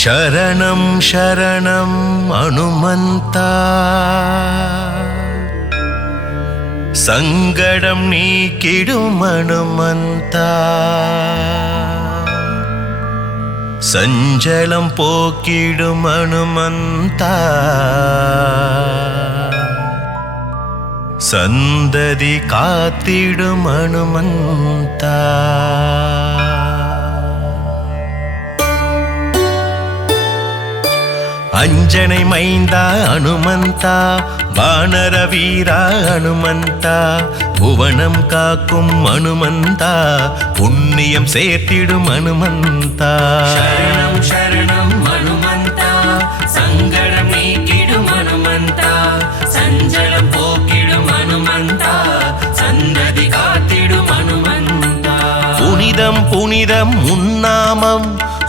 शरणं शरणं हनुमन्ता संगडं नीकिडुम हनुमन्ता संजलं पोक्किडुम हनुमन्ता संददि कात्तिडुम हनुमन्ता अंजनै मैंदा हनुमन्ता वानर वीरा हनुमन्ता भुवनं काक्कुम हनुमन्ता पुण्यं सेर्तिडुम हनुमन्ता शरणं शरणं हनुमन्ता संगडं नीकिडुम हनुमन्ता संजलं पोक्किडुम हनुमन्ता संददि कात्तिडुम हनुमन्ता पुनिदं पुनिदं मुन्नामं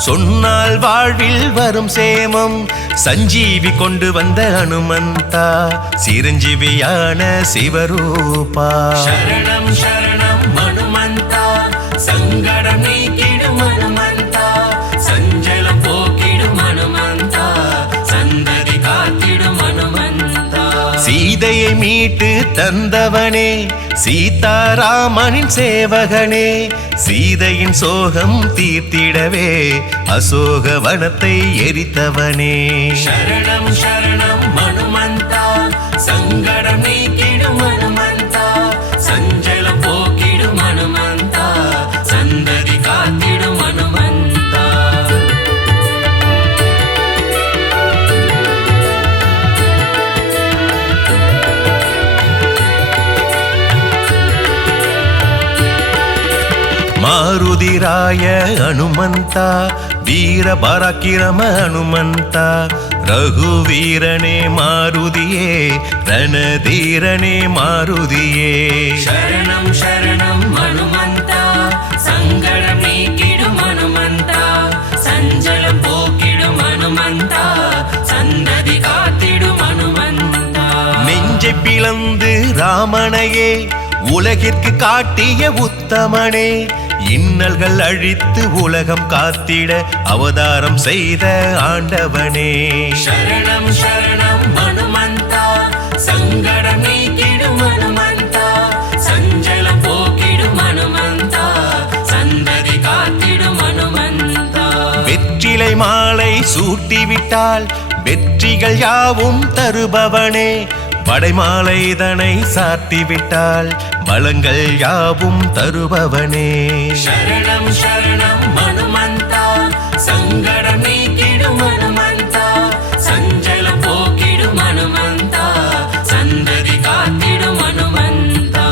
சொன்னால் வாழ்வில் வரும் சேமம் சஞ்சீவி கொண்டு வந்த ஹனுமந்தா சிரஞ்சீவியான சிவரூபா शरणं शरणं हनुमन्ता संगडं नीकिडुम हनुमन्ता संजलं पोक्किडुम हनुमन्ता संददि कात्तिडुम हनुमन्ता சீதையை மீட்டு தந்தவனே சீதாராமனின் சேவகனே சீதையின் சோகம் தீர்த்திடவே அசோக வனத்தை எரித்தவனே शरणं शरणं हनुमन्ता संगडं नीकिडुम हनुमन्ता संजलं पोक्किडुम हनुमन्ता संददि कात्तिडुम हनुमन्ता मारुतिराय हनुमन्ता वीर पराक्रम हनुमन्ता रघुवीरने मारुतिये रणधीरने मारुतिये शरणं शरणं हनुमन्ता संगडं नीकिडुम हनुमन्ता संजलं पोक्किडुम हनुमन्ता संददि कात्तिडुम हनुमन्ता நெஞ்சை பிளந்து ராமனையே உலகிற்கு காட்டிய உத்தமனே இன்னல்கள் அழித்து உலகம் காத்திட அவதாரம் செய்த ஆண்டவனே शरणं शरणं हनुमन्ता संगडं नीकिडुम हनुमन्ता संजलं पोक्किडुम हनुमन्ता संददि कात्तिडुम हनुमन्ता வெற்றிலை மாலை சூட்டிவிட்டால் வெற்றிகள் யாவும் தருபவனே படைமாலை இதனை சாட்டிவிட்டால் பலங்கள் யாவும் தருபவனே शरणं शरणं हनुमन्ता संगडं नीकिडुम हनुमन्ता संजलं पोक्किडुम हनुमन्ता संददि कात्तिडुम हनुमन्ता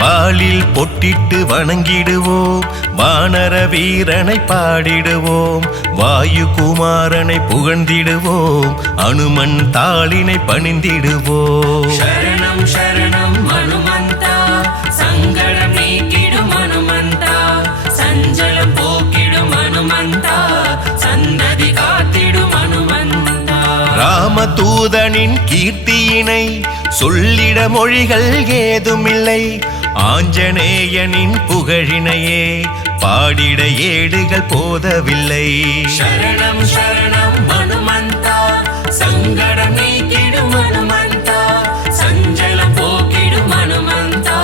வாளில் பொட்டிட்டு வணங்கிடுவோம் வானர வீரனை பாடிடுவோம் வாயு குமாரனை புகழ்ந்திடுவோம் அனுமன் தாளினை பணிந்திடுவோம் शरणं शरणं हनुमन्ता संगडं नीकिडुम हनुमन्ता संजलं पोक्किडुम हनुमन्ता संददि कात्तिडुम हनुमन्ता ராமதூதனின் கீர்த்தியினை சொல்லிட மொழிகள் ஏதுமில்லை ஆஞ்சநேயனின் புகழினையே பாடிட ஏடுகள் போதவில்லை शरणं शरणं हनुमन्ता संगडं नीकिडुम हनुमन्ता संजलं पोक्किडुम हनुमन्ता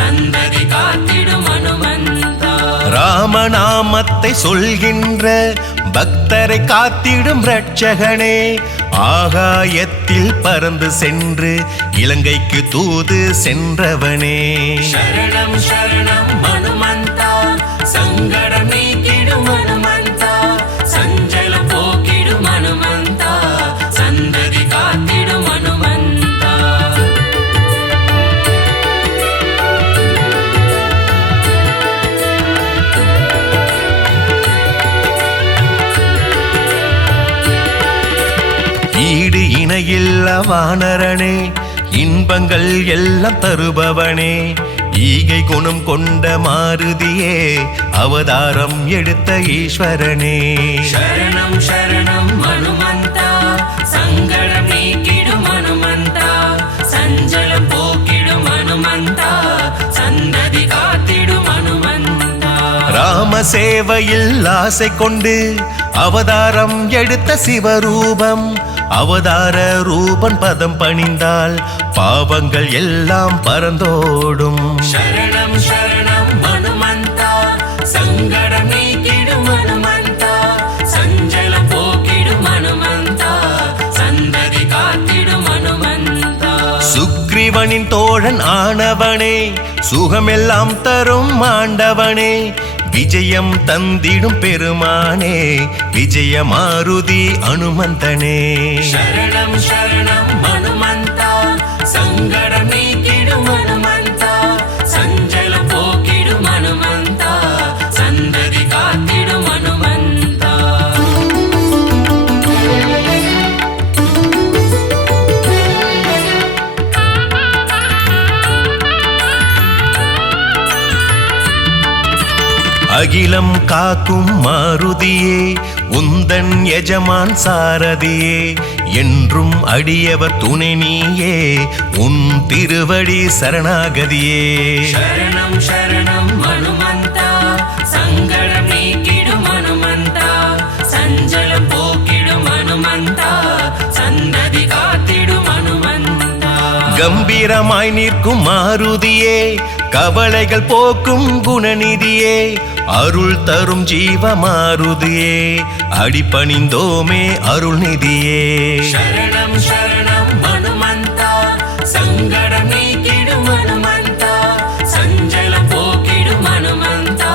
संददि कात्तिडुम हनुमन्ता ராமநாமத்தை சொல்கின்ற பக்தரை காத்திடும் இரட்சகனே ஆகாயத்தில் பறந்து சென்று இலங்கைக்கு தூது சென்றவனே शरणं शरणं हनुमन्ता संगडं नीकिडुम हनुमन्ता संजलं पोक्किडुम हनुमन्ता संददि कात्तिडुम हनुमन्ता ஈடு இணையில்ல வானரனே இன்பங்கள் எல்லாம் தருபவனே ஈகை குணம் கொண்ட மாருதியே அவதாரம் எடுத்த ஈஸ்வரனே शरणं शरणं हनुमन्ता संगडं नीकिडुम சேவையில் ஆசை கொண்டு அவதாரம் எடுத்த சிவரூபம். அவதார ரூபன் பதம் பணிந்தால் பாவங்கள் எல்லாம் பறந்தோடும். சரணம் சரணம் ஹனுமந்தா, சங்கடம் நீக்கிடும் ஹனுமந்தா, சஞ்சலம் போக்கிடும் ஹனுமந்தா, சந்ததி காத்திடும் ஹனுமந்தா. சுக்ரீவனின் தோழன் ஆனவனே, சுகமெல்லாம் தரும் ஆண்டவனே, விஜயம் தந்திடும் பெருமானே, விஜய மாருதி அனுமந்தனே. சரணம் சரணம் ஹனுமந்தா, சங்கடம் நீக்கிடும் ஹனுமந்தா, சஞ்சலம் போக்கிடும் ஹனுமந்தா, சந்ததி காத்திடும் ஹனுமந்தா. அகிலம் காக்கும் மாருதியே, உந்தன் எஜமான் சாரதியே, என்றும் அடியவர் துணை நீயே, உன் திருவடி சரணாகதியே. சரணம் சரணம் ஹனுமந்தா, சங்கடம் நீக்கிடும் ஹனுமந்தா, சஞ்சலம் போக்கிடும் ஹனுமந்தா, சந்ததி காத்திடும் ஹனுமந்தா. கம்பீரமாய் நிற்கும் மாருதியே, கவலைகள் போக்கும் குணநிதியே, அருள் தரும் ஜீவ மாருதியே, அடிபணிந்தோமே அருள்நிதியே. சரணம் சரணம் ஹனுமந்தா, சங்கடம் நீக்கிடும் ஹனுமந்தா, சஞ்சலம் போக்கிடும் ஹனுமந்தா,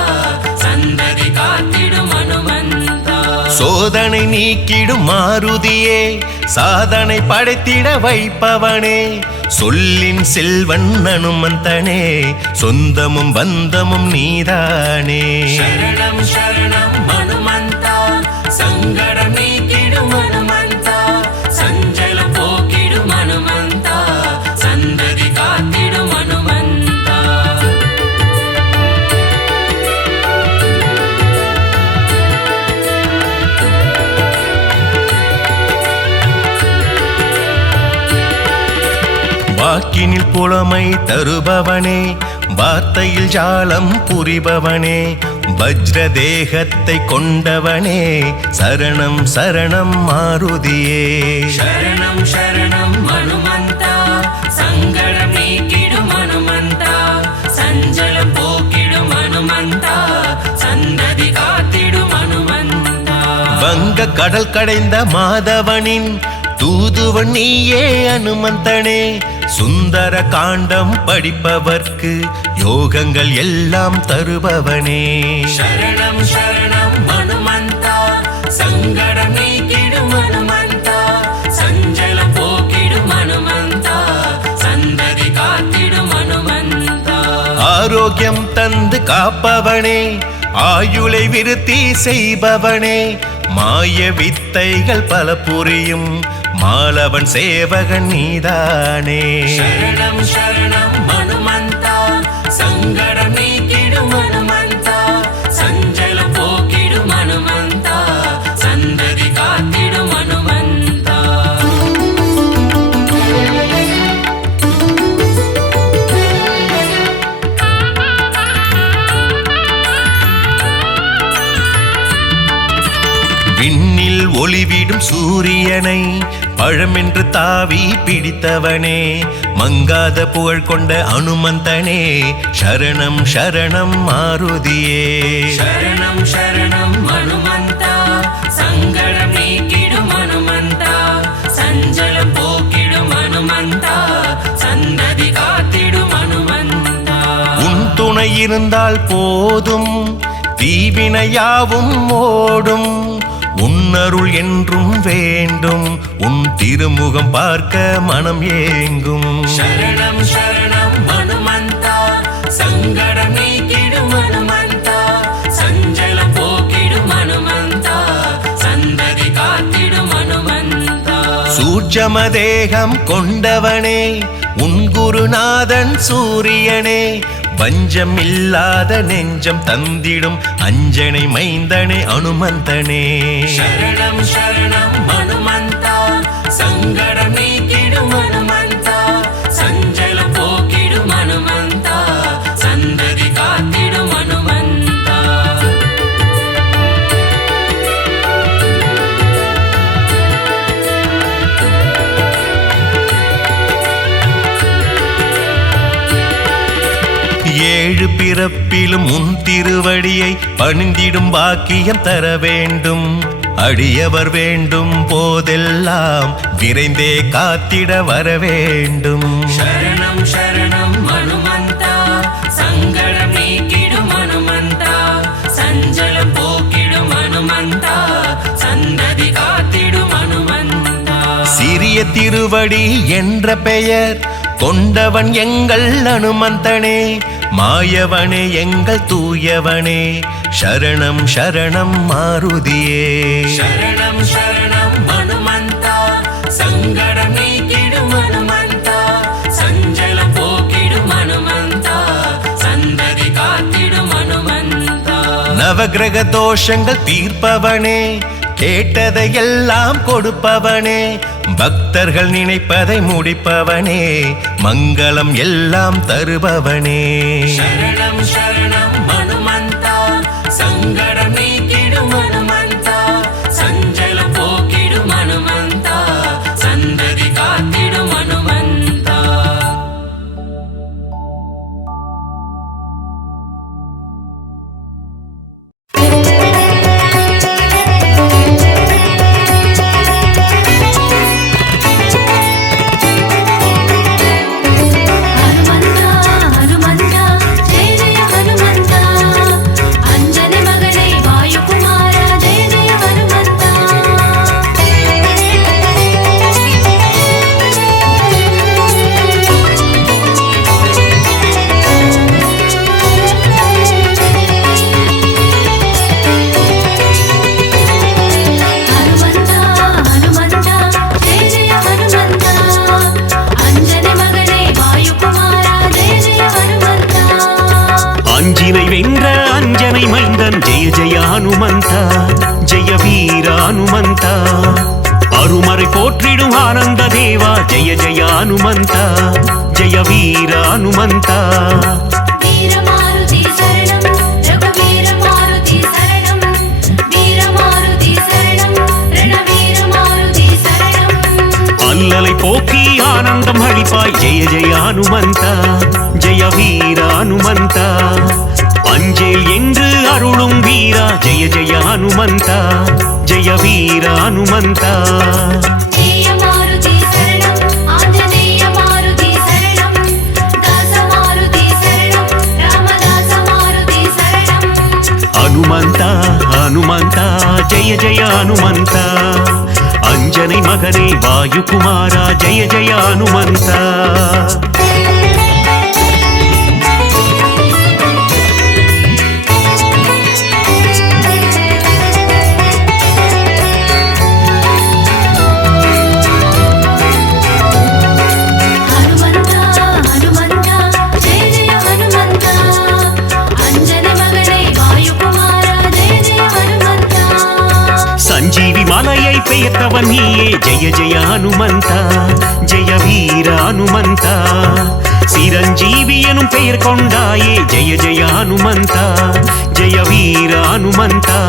சந்ததி காத்திடும் ஹனுமந்தா. சோதனை நீக்கிடும் மாருதியே, சாதனை படைத்திட வைப்பவனே, சொல்லின் செல்வன் அனுமந்தனே, சொந்தமும் பந்தமும் நீதானே. சரணம் சரணம் ஹனுமந்தா, சங்கடம் நீக்கிடும் ஹனுமந்தா, சஞ்சலம் போக்கிடும் ஹனுமந்தா, சந்ததி காத்திடும் ஹனுமந்தா. வாக்கினில் புலமை தருபவனே, வார்த்தையில் ஜாலம் புரிபவனே, வஜ்ர தேகத்தை கொண்டவனே, சரணம் சரணம் மாருதியே. சரணம் சரணம் ஹனுமந்தா, சங்கடம் நீக்கிடும் ஹனுமந்தா, சஞ்சலம் போக்கிடும் ஹனுமந்தா, சந்ததி காத்திடும் ஹனுமந்தா. வங்க கடல் கடைந்த மாதவனின் தூதுவன் நீயே அனுமந்தனே, சுந்தர காண்டம் படிப்பவர்க்கு யோகங்கள் எல்லாம் தருபவனே. சரணம் சரணம் ஹனுமந்தா, சங்கடம் நீக்கிடும் ஹனுமந்தா, சஞ்சலம் போக்கிடும் ஹனுமந்தா, சந்ததி காத்திடும் ஹனுமந்தா. ஆரோக்கியம் தந்து காப்பவனே, ஆயுளை விருத்தி செய்பவனே, மாய வித்தைகள் பல புரியும் மாலவன் சேவகன் நீதானே. சரணம் சரணம் ஹனுமந்தா, சங்கடம் நீக்கிடும் ஹனுமந்தா, சஞ்சலம் போக்கிடும் ஹனுமந்தா, சந்ததி காத்திடும் ஹனுமந்தா. விண்ணில் ஒளிவிடும் சூரியனை பழமென்று தாவி பிடித்தவனே, மங்காத புகழ் கொண்ட அனுமந்தனே, சரணம் சரணம் மாருதியே. சரணம் சரணம் ஹனுமந்தா, சங்கடம் நீக்கிடும் ஹனுமந்தா, சஞ்சலம் போக்கிடும் ஹனுமந்தா, சந்ததி காத்திடும் ஹனுமந்தா. உன் துணை இருந்தால் போதும், தீவினையாவும் ஓடும், உன்னருள் என்றும் வேண்டும், உன் திருமுகம் பார்க்க மனம் ஏங்கும். சரணம் சரணம் ஹனுமந்தா, சங்கடம் நீக்கிடும் ஹனுமந்தா, சஞ்சலம் போக்கிடும் ஹனுமந்தா, சந்ததி காத்திடும் ஹனுமந்தா. சூட்சம தேகம் கொண்டவனே, உன் குருநாதன் சூரியனே, வஞ்சம் இல்லாத நெஞ்சம் தந்திடும் அஞ்சனை மைந்தனே அனுமந்தனே. சரணம் சரணம் ஹனுமந்தா, சங்கடம் நீக்கிடும் ஹனுமந்தா, சஞ்சலம் போக்கிடும் ஹனுமந்தா, சந்ததி காத்திடும் ஹனுமந்தா. பிறப்பிலும் உன் திருவடியை பணிந்திடும் பாக்கியம் தர வேண்டும். அடியவர் வேண்டும் போதெல்லாம் விரைந்தே காத்திட வர வேண்டும். சரணம் சரணம் ஹனுமந்தா, சங்கடம் நீக்கிடும் ஹனுமந்தா, சஞ்சலம் போக்கிடும் ஹனுமந்தா, சந்ததி காத்திடும் ஹனுமந்தா. சிறிய திருவடி என்ற பெயர் கொண்டவன் எங்கள் ஹனுமந்தனே, மாயவனே எங்கள் தூயவனே, சரணம் சரணம் மாருதியே. சரணம் சரணம் ஹனுமந்தா, சங்கடம் நீக்கிடும் ஹனுமந்தா, சஞ்சலம் போக்கிடும் ஹனுமந்தா, சந்ததி காத்திடும் ஹனுமந்தா. நவகிரக தோஷங்கள் தீர்ப்பவனே, கேட்டதையெல்லாம் கொடுப்பவனே, பக்தர்கள் நினைப்பதை முடிப்பவனே, மங்களம் எல்லாம் தருபவனே. சரணம் சரணம் ஹனுமந்தா, சங்கடம் நீக்கிடும் ஹனுமந்தா, சஞ்சலம் போக்கிடும் ஹனுமந்தா, சந்ததி காத்திடும் ஹனுமந்தா. அஞ்சினை வென்ற அஞ்சனை மைந்தன் ஜெய ஜெய ஹனுமந்தா, ஜெய வீர ஹனுமந்தா, அருமறை போற்றிடும் ஆனந்த தேவா, ஜெய ஜெய ஹனுமந்தா, ஜெய வீர ஹனுமந்தா. அல்லலை போக்கி ஆனந்தம் அளிப்பாய், ஜெய ஜெய ஹனுமந்தா, ஜெய வீர ஹனுமந்தா, அஞ்சேல் என்று அருளும் வீரா, ஜெய ஜெய ஹனுமந்தா, ஜெய வீர ஹனுமந்தா. ஹனுமந்தா ஹனுமந்தா ஜெய ஜெய ஹனுமந்தா, அஞ்சனை மகனே வாயுகுமாரா, ஜெய ஜெய ஹனுமந்தா. சஞ்சீவி மலையை பெயர்த்தவன் நீயே, ஜெய ஜெய ஹனுமந்தா, ஜெய வீர ஹனுமந்தா, சிரஞ்சீவி எனும் பெயர் கொண்டாயே, ஜெய ஜெய ஹனுமந்தா, ஜெய வீர ஹனுமந்தா.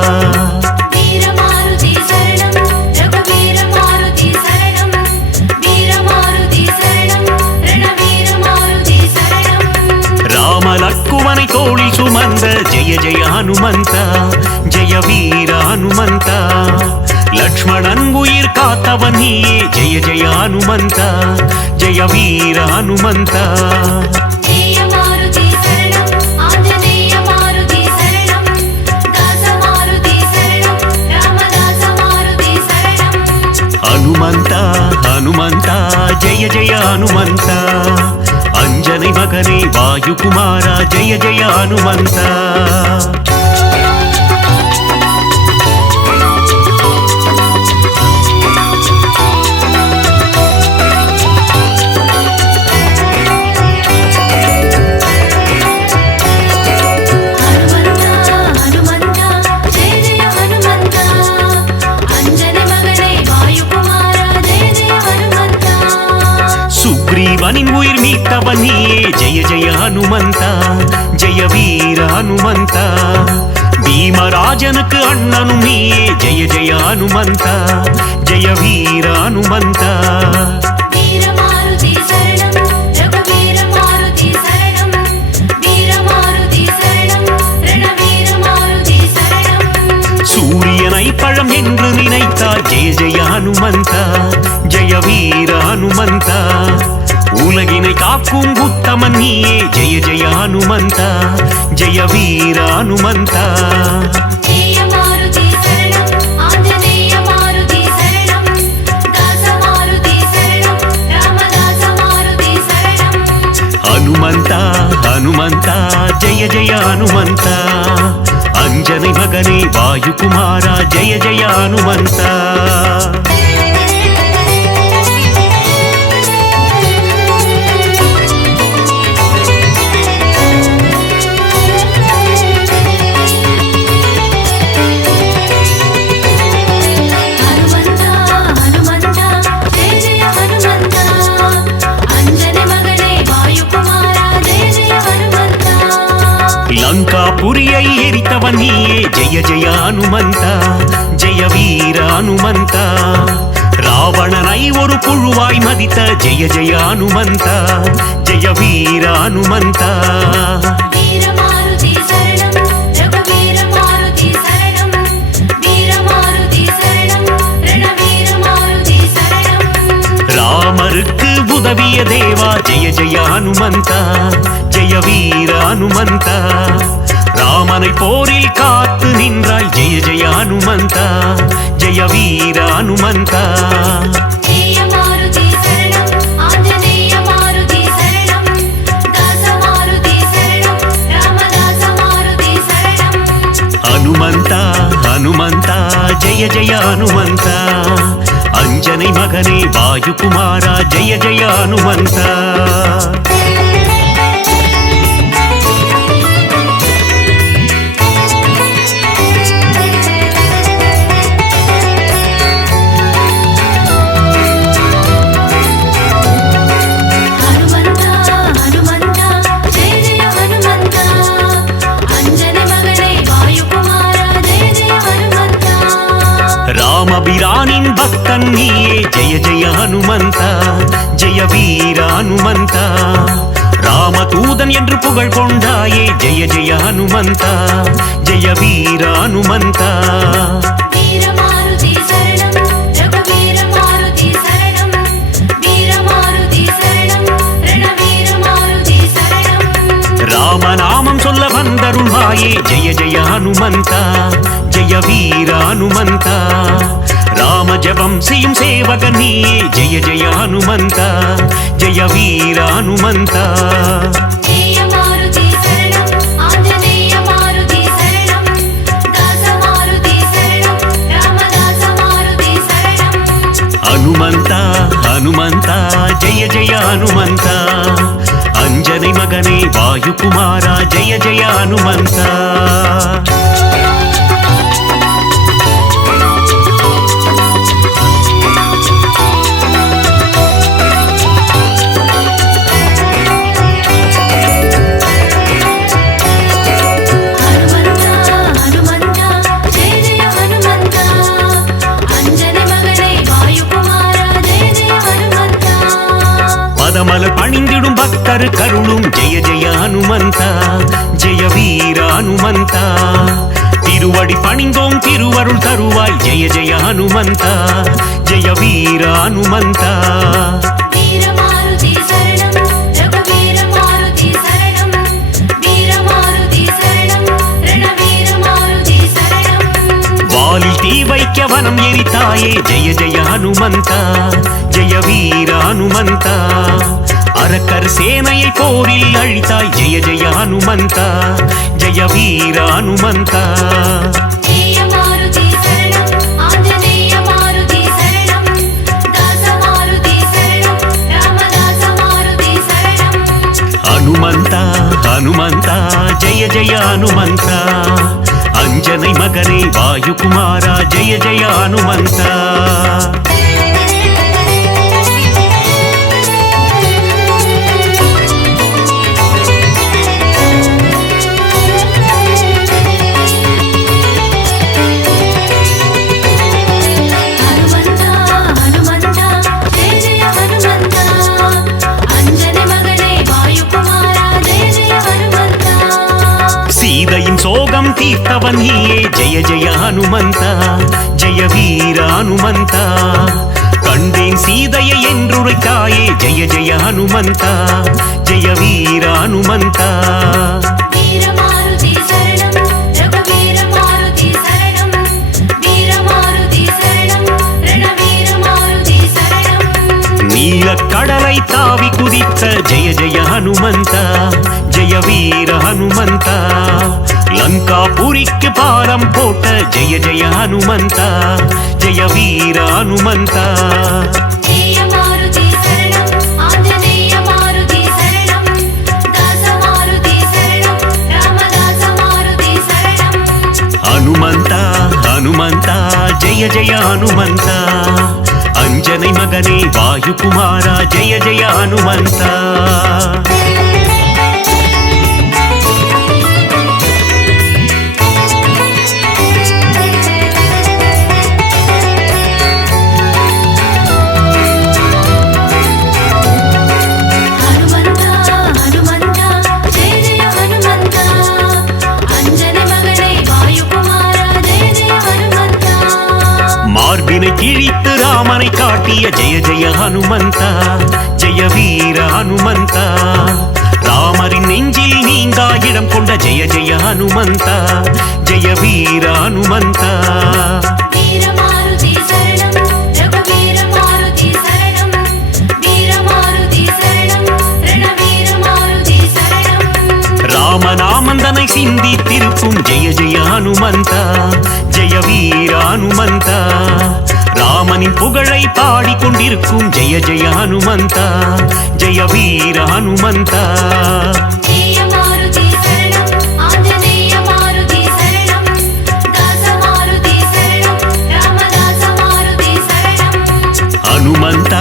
ராமலக்குவனை தோளில் சுமந்த, ஜெய ஜெய ஹனுமந்தா, ஜெய வீர ஹனுமந்தா, லக்ஷ்மணன் உயிர் காத்தவன் நீயே, ஜெய ஜெய ஹனுமந்தா, ஜெய வீர ஹனுமந்தா. ஹனுமந்தா ஹனுமந்தா ஜெய ஜெய ஹனுமந்தா, அஞ்சனை மகனே வாயுகுமாரா, ஜெய ஜெய ஹனுமந்தா. சுக்ரீவனின் உயிர் மீட்டவன் நீயே, ஜெய ஜெய ஹனுமந்தா, ஜெய வீர ஹனுமந்தா, பீமராஜனுக்கு அண்ணனும் நீயே, ஜெய ஜெய ஹனுமந்தா, ஜெய வீர ஹனுமந்தா. என்று நினைத்தால் ஜெய ஜெய ஹனுமந்தா ஜெய வீர ஹனுமந்தா உலகினை காக்கும் உத்தமன் நீயே ஜெய ஜெய ஹனுமந்தா ஜெய வீர ஹனுமந்தா ஜெய மாருதி சரணம் ஆஞ்சநேய மாருதி சரணம் தாச மாருதி சரணம் ராமதாச மாருதி சரணம் ஹனுமந்தா ஹனுமந்தா ஜெய ஜெய ஹனுமந்தா அஞ்சனை மகனே வாயுகுமாரா ஜெய ஜெய ஹனுமந்தா ஹனுமந்தா ஹனுமந்தா ஜெய ஜெய ஹனுமந்தா அஞ்சனை மகனே வாயுகுமாரா ஜெய ஜெய ஹனுமந்தா லங்காபுரியை எரித்தவன் நீயே ஜெய ஜெய ஹனுமந்தா ஜெய வீர ஹனுமந்தா ராவணனை ஒரு புழுவாய் மதித்த ஜெய ஜெய ஹனுமந்தா ஜெய வீர ஹனுமந்தா வீர மாருதி சரணம் ரகுவீர மாருதி சரணம் வீர மாருதி சரணம் ரணவீர மாருதி சரணம் ராமருக்கு உதவிய தேவா ஜெய ஜெய ஹனுமந்தா ஜெய வீர ஹனுமந்தா ராமனை போரில் காத்து நின்றாய் ஜெய ஜெய ஹனுமந்தா ஜெய வீர ஹனுமந்தா ஜெய மாருதி சரணம் ஆஞ்சநேய மாருதி சரணம் தாச மாருதி சரணம் ராமதாச மாருதி சரணம் ஹனுமந்தா ஹனுமந்தா ஜெய ஜெய ஹனுமந்தா அஞ்சனை மகனே வாயுகுமாரா ஜெய ஜெய ஹனுமந்தா ஹனுமந்தா ஹனுமந்தா ஜெய ஜெய ஹனுமந்தா அஞ்சனை மகனே வாயுகுமாரா ஜெய ஜெய ஹனுமந்தா ராமபிரானின் பக்தன் நீயே ஜெய ஜெய ஹனுமந்தா ஜெய வீர ஹனுமந்தா ராமதூதன் என்று புகழ் கொண்டாயே ஜெய ஜெய ஹனுமந்தா ஜெய வீர ஹனுமந்தா வீர மாருதி சரணம் ரகுவீர மாருதி சரணம் வீர மாருதி சரணம் ரணவீர மாருதி சரணம் ராமநாமம் சொல்ல வந்தருள்வாயே ஜெய ஜெய ஹனுமந்தா ஜெய வீர ஹனுமந்தா ராம ஜபம் செய்யும் சேவகன் நீயே ஜெய ஜெய ஹனுமந்தா ஜெய வீர ஹனுமந்தா ஜெய மாருதி சரணம் ஆஞ்சநேய மாருதி சரணம் தாச மாருதி சரணம் ராமதாச மாருதி சரணம் ஹனுமந்தா ஹனுமந்தா ஜெய ஜெய ஹனுமந்தா அஞ்சனை மகனே வாயுகுமாரா ஜெய ஜெய ஹனுமந்தா ஹனுமந்தா ஹனுமந்தா ஜெய ஜெய ஹனுமந்தா அஞ்சனை மகனே வாயுகுமாரா ஜெய ஜெய ஹனுமந்தா பதமலர் பணிந்திடும் பக்தர் கருளும் ஜெய ஜெய ஹனுமந்தா ஜெய வீர ஹனுமந்தா திருவடி பணிந்தோம் திருவருள் தருவாய் ஜெய ஜெய ஹனுமந்தா ஜெய வீர ஹனுமந்தா வீர மாருதி சரணம் ரகுவீர மாருதி சரணம் வீர மாருதி சரணம் ரணவீர மாருதி சரணம் வாலில் தீ வைக்க வனம் எரித்தாயே ஜெய ஜெய ஹனுமந்தா ஜெய வீர ஹனுமந்தா அரக்கர் சேனையை போரில் அழித்தாய் ஜெய ஜெய ஹனுமந்தா ஜெய வீர ஹனுமந்தா ஜெய மாருதி சரணம் ஆஞ்சநேய மாருதி சரணம் தாச மாருதி சரணம் ராமதாச மாருதி சரணம் ஹனுமந்தா ஹனுமந்தா ஜெய ஜெய ஹனுமந்தா அஞ்சனை மகனே வாயுகுமாரா ஜெய ஜெய ஹனுமந்தா ஹனுமந்தா ஹனுமந்தா ஜெய ஜெய ஹனுமந்தா அஞ்சனை மகனே வாயுகுமாரா ஜெய ஜெய ஹனுமந்தா சீதையின் சோகம் தீர்த்தவன் நீயே ஜெய ஜெய ஹனுமந்த ஜெய வீர ஹனுமந்த கண்டேன் சீதையை என்றுரைத்தாயே ஜெய ஜெய ஹனுமந்த ஜெய வீர ஹனுமந்த வீரமாருதி சரணம் ரகுவீர மாருதி சரணம் வீரமாருதி சரணம் ரணவீர மாருதி சரணம் நீலக் கடலை தாவி குதித்த ஜெய ஜெய ஹனுமந்த ஜெய வீர ஹனுமந்த லங்காபுரிக்கு பாலம் போட்ட ஜெய ஜெய ஹனுமந்த ஜெய வீர ஹனுமந்த ஜெய மாருதி சரணம் ஆஞ்சநேய மாருதி சரணம் தாச மாருதி சரணம் ராமதாச மாருதி சரணம் ஹனுமந்த ஹனுமந்த ஜெய ஜெய ஹனுமந்த அஞ்சனை மகனே வாயுகுமாரா ஜெய ஜெய ஹனுமந்த ஹனுமந்தா ஹனுமந்தா ஜெய ஜெய ஹனுமந்தா அஞ்சனை மகனே வாயுகுமாரா ஜெய ஜெய ஹனுமந்தா மார்பினை கிழித்து ராமனை காட்டிய ஜெய ஜெய ஹனுமந்த ஜெய வீர ஹனுமந்த ராமரின் நெஞ்சில் நீங்கா இடம் கொண்ட ஜெய ஜெய ஹனுமந்த ஜெய வீர ஹனுமந்த வீரமாருதி சரணம் ரகுவீர மாருதி சரணம் வீரமாருதி சரணம் ரணவீர மாருதி சரணம் ராமநாமந்தனை சிந்தி திருப்பும் ஜெய ஜெய ஹனுமந்த ஜெய வீர ஹனுமந்த ராமனின் புகழை பாடிக்கொண்டிருக்கும் ஜெய ஜெய ஹனுமந்த ஜெய வீர ஹனுமந்த ஜெய மாருதி சரணம் ஆஞ்சநேய மாருதி சரணம் தாச மாருதி சரணம் ராமதாச மாருதி சரணம் ஹனுமந்த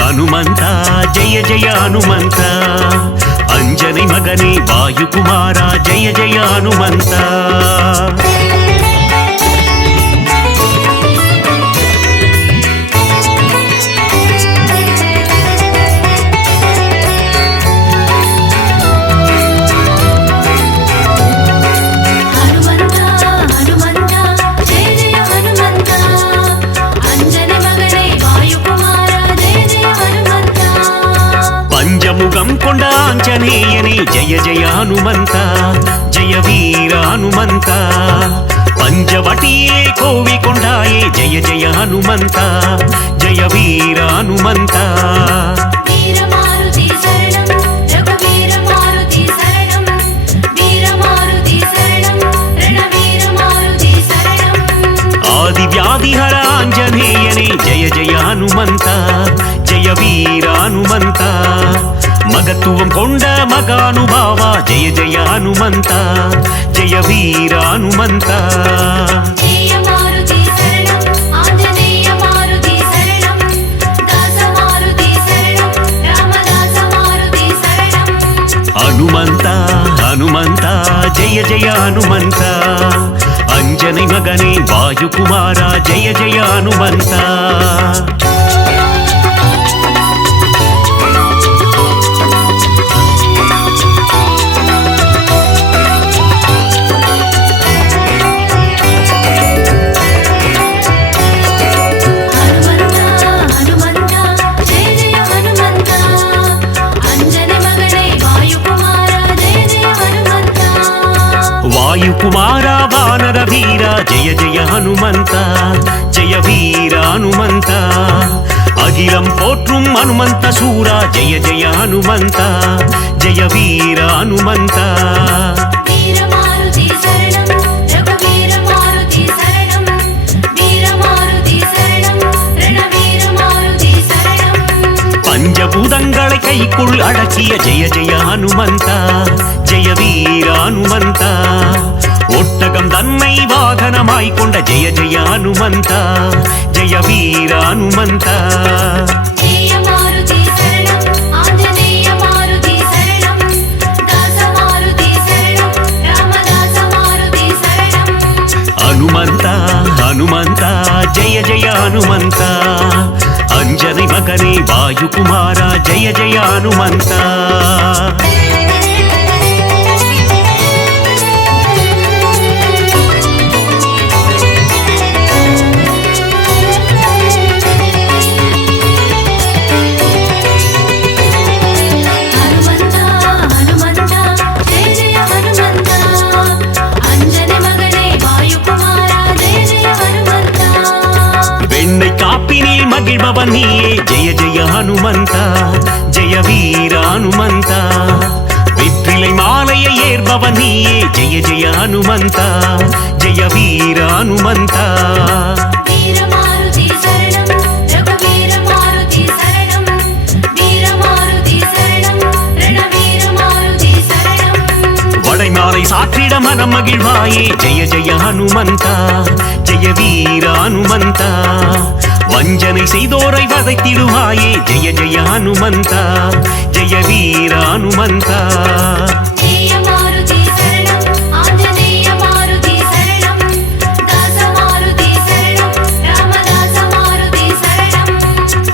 ஹனுமந்த ஜெய ஜெய ஹனுமந்த அஞ்சனை மகனே வாயுகுமாரா ஜெய ஜெய ஹனுமந்த ஹனுமந்தா ஹனுமந்தா ஜெய ஜெய ஹனுமந்தா அஞ்சனை மகனே வாயுகுமாரா ஜெய ஜெய ஹனுமந்தா பஞ்சமுகம் கொண்ட ஆஞ்சநேயனே ஜெய ஜெய ஹனுமந்த ஜெய வீர ஹனுமந்த பஞ்சவட்டியே கோவி கொண்டாயே ஜெய ஜெய ஹனுமந்த ஜெய வீர ஹனுமந்த வீரமாருதி சரணம் ரகுவீர மாருதி சரணம் வீரமாருதி சரணம் ரணவீர மாருதி சரணம் ஆதி வியாதிஹர ஆஞ்சநேயனே ஜெய ஜெய ஹனுமந்த ஜெய வீர ஹனுமந்த மகத்துவம் கொண்ட மகானுபாவா ஜெய ஜெய ஹனுமந்த ஜெய வீர ஹனுமந்த ஜெய மாருதி சரணம் ஆஞ்சநேய மாருதி சரணம் தாச மாருதி சரணம் ராமதாச மாருதி சரணம் ஹனுமந்த ஹனுமந்த ஜெய ஜெய ஹனுமந்த அஞ்சனை மகனே வாயுகுமாரா ஜெய ஜெய ஹனுமந்த ஹனுமந்தா ஹனுமந்தா ஜெய ஜெய ஹனுமந்தா அஞ்சனை மகனே வாயுகுமாரா ஜெய ஜெய ஹனுமந்தா ವಾಯುಕುಮಾರ ವಾನರ ವೀರ ಜಯ ಜಯ ಹನುಮಂತ ಜಯ ವೀರ ಹನುಮಂತ ಅಖಿಲಂ ಪೋற்றும் ಹನುಮಂತ ಸೂರ ಜಯ ಜಯ ಹನುಮಂತ ಜಯ ವೀರ ಹನುಮಂತ வீரமாருதி சரணம் ரகுவீர மாருதி சரணம் வீரமாருதி சரணம் ரணவீர மாருதி சரணம் பஞ்சபூதங்களை கைக்குள் அடக்கிய ஜெய ஜெய ஹனுமந்த ஜெய வீர ஹனுமந்த ஒட்டகம் தன்னை வாகனமாய் கொண்ட ஜெய ஜெய ஹனுமந்த ஜெய வீர ஹனுமந்த ஜெய மாருதி சரணம் ஆஞ்சநேய மாருதி சரணம் தாச மாருதி சரணம் ராமதாச மாருதி சரணம் ಹನುಮಂತ ಹನುಮಂತ ಜಯ ಜಯ ಹನುಮಂತ ಅಂಜನಿ ಮಗನೇ ವಾಯುಕುಮಾರ ಜಯ ಜಯ ಹನುಮಂತ ஏற்பவன் நீயே ஜெய ஜெய ஹனுமந்தா ஜெய வீர ஹனுமந்தா வெற்றிலை மாலையை ஏற்பவன் நீயே ஜெய ஜெய ஹனுமந்தா ஜெய வீர ஹனுமந்தா வீரமாருதி சரணம் ரகுவீர மாருதி சரணம் வீரமாருதி சரணம் ரணவீர மாருதி சரணம் வடைமாலை சாற்றிட மனம் மகிழ்வாயே ஜெய ஜெய ஹனுமந்தா ஜெய வீர ஹனுமந்தா வஞ்சனை செய்தோரை வதைத்திடுவாயே ஜெய ஜெய ஹனுமந்தா ஜெய வீர ஹனுமந்தா ஜெய மாருதி சரணம் ஆஞ்சநேய மாருதி சரணம் தாச மாருதி சரணம் ராமதாச மாருதி சரணம்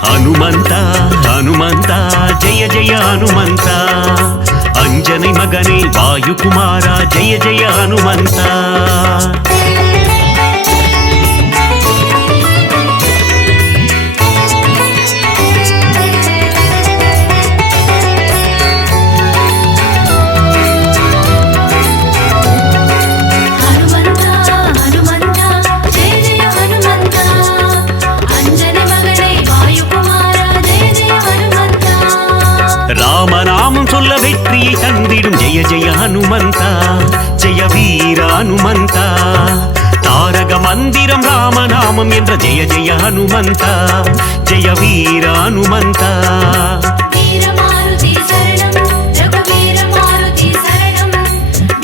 ஹனுமந்தா ஹனுமந்தா ஜெய ஜெய ஹனுமந்தா அஞ்சனை மகனே வாயுகுமாரா ஜெய ஜெய ஹனுமந்தா ஹனுமந்தா ஹனுமந்தா ஜெய ஜெய ஹனுமந்தா அஞ்சனை மகனே வாயுகுமாரா ஜெய ஜெய ஹனுமந்தா ராமநாமம் சொல்ல வெற்றியை தந்திடும் ஜெய ஜெய ஹனுமந்தா ஜெய வீர ஹனுமந்தா தாரக மந்திரம் ராமநாமம் என்ற ஜெய ஜெய ஹனுமந்தா ஜெய வீர ஹனுமந்தா வீரமாருதி சரணம் ரகுவீர மாருதி சரணம்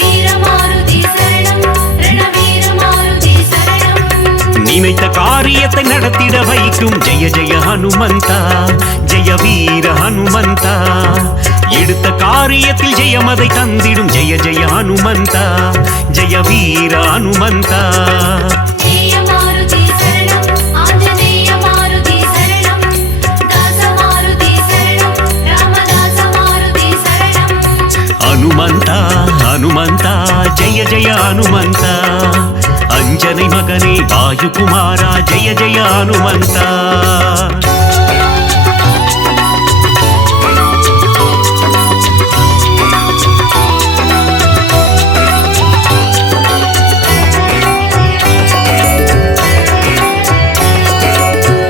வீரமாருதி சரணம் ரணவீர மாருதி சரணம் நினைத்த காரியத்தை நடத்திட வைக்கும் ஜெய ஜெய ஹனுமந்தா ஜெய வீர ஹனுமந்தா எடுத்த காரியத்தில் ஜெயமதை தந்திடும் ஜெய ஜெய ஹனுமந்தா ஜெய வீர ஹனுமந்தா ஜெய மாருதி சரணம் ஆஞ்சநேய மாருதி சரணம் தாச மாருதி சரணம் ராமதாச மாருதி சரணம் ஹனுமந்தா ஹனுமந்தா ஜெய ஜெய ஹனுமந்தா அஞ்சனை மகனே வாயுகுமாரா ஜெய ஜெய ஹனுமந்தா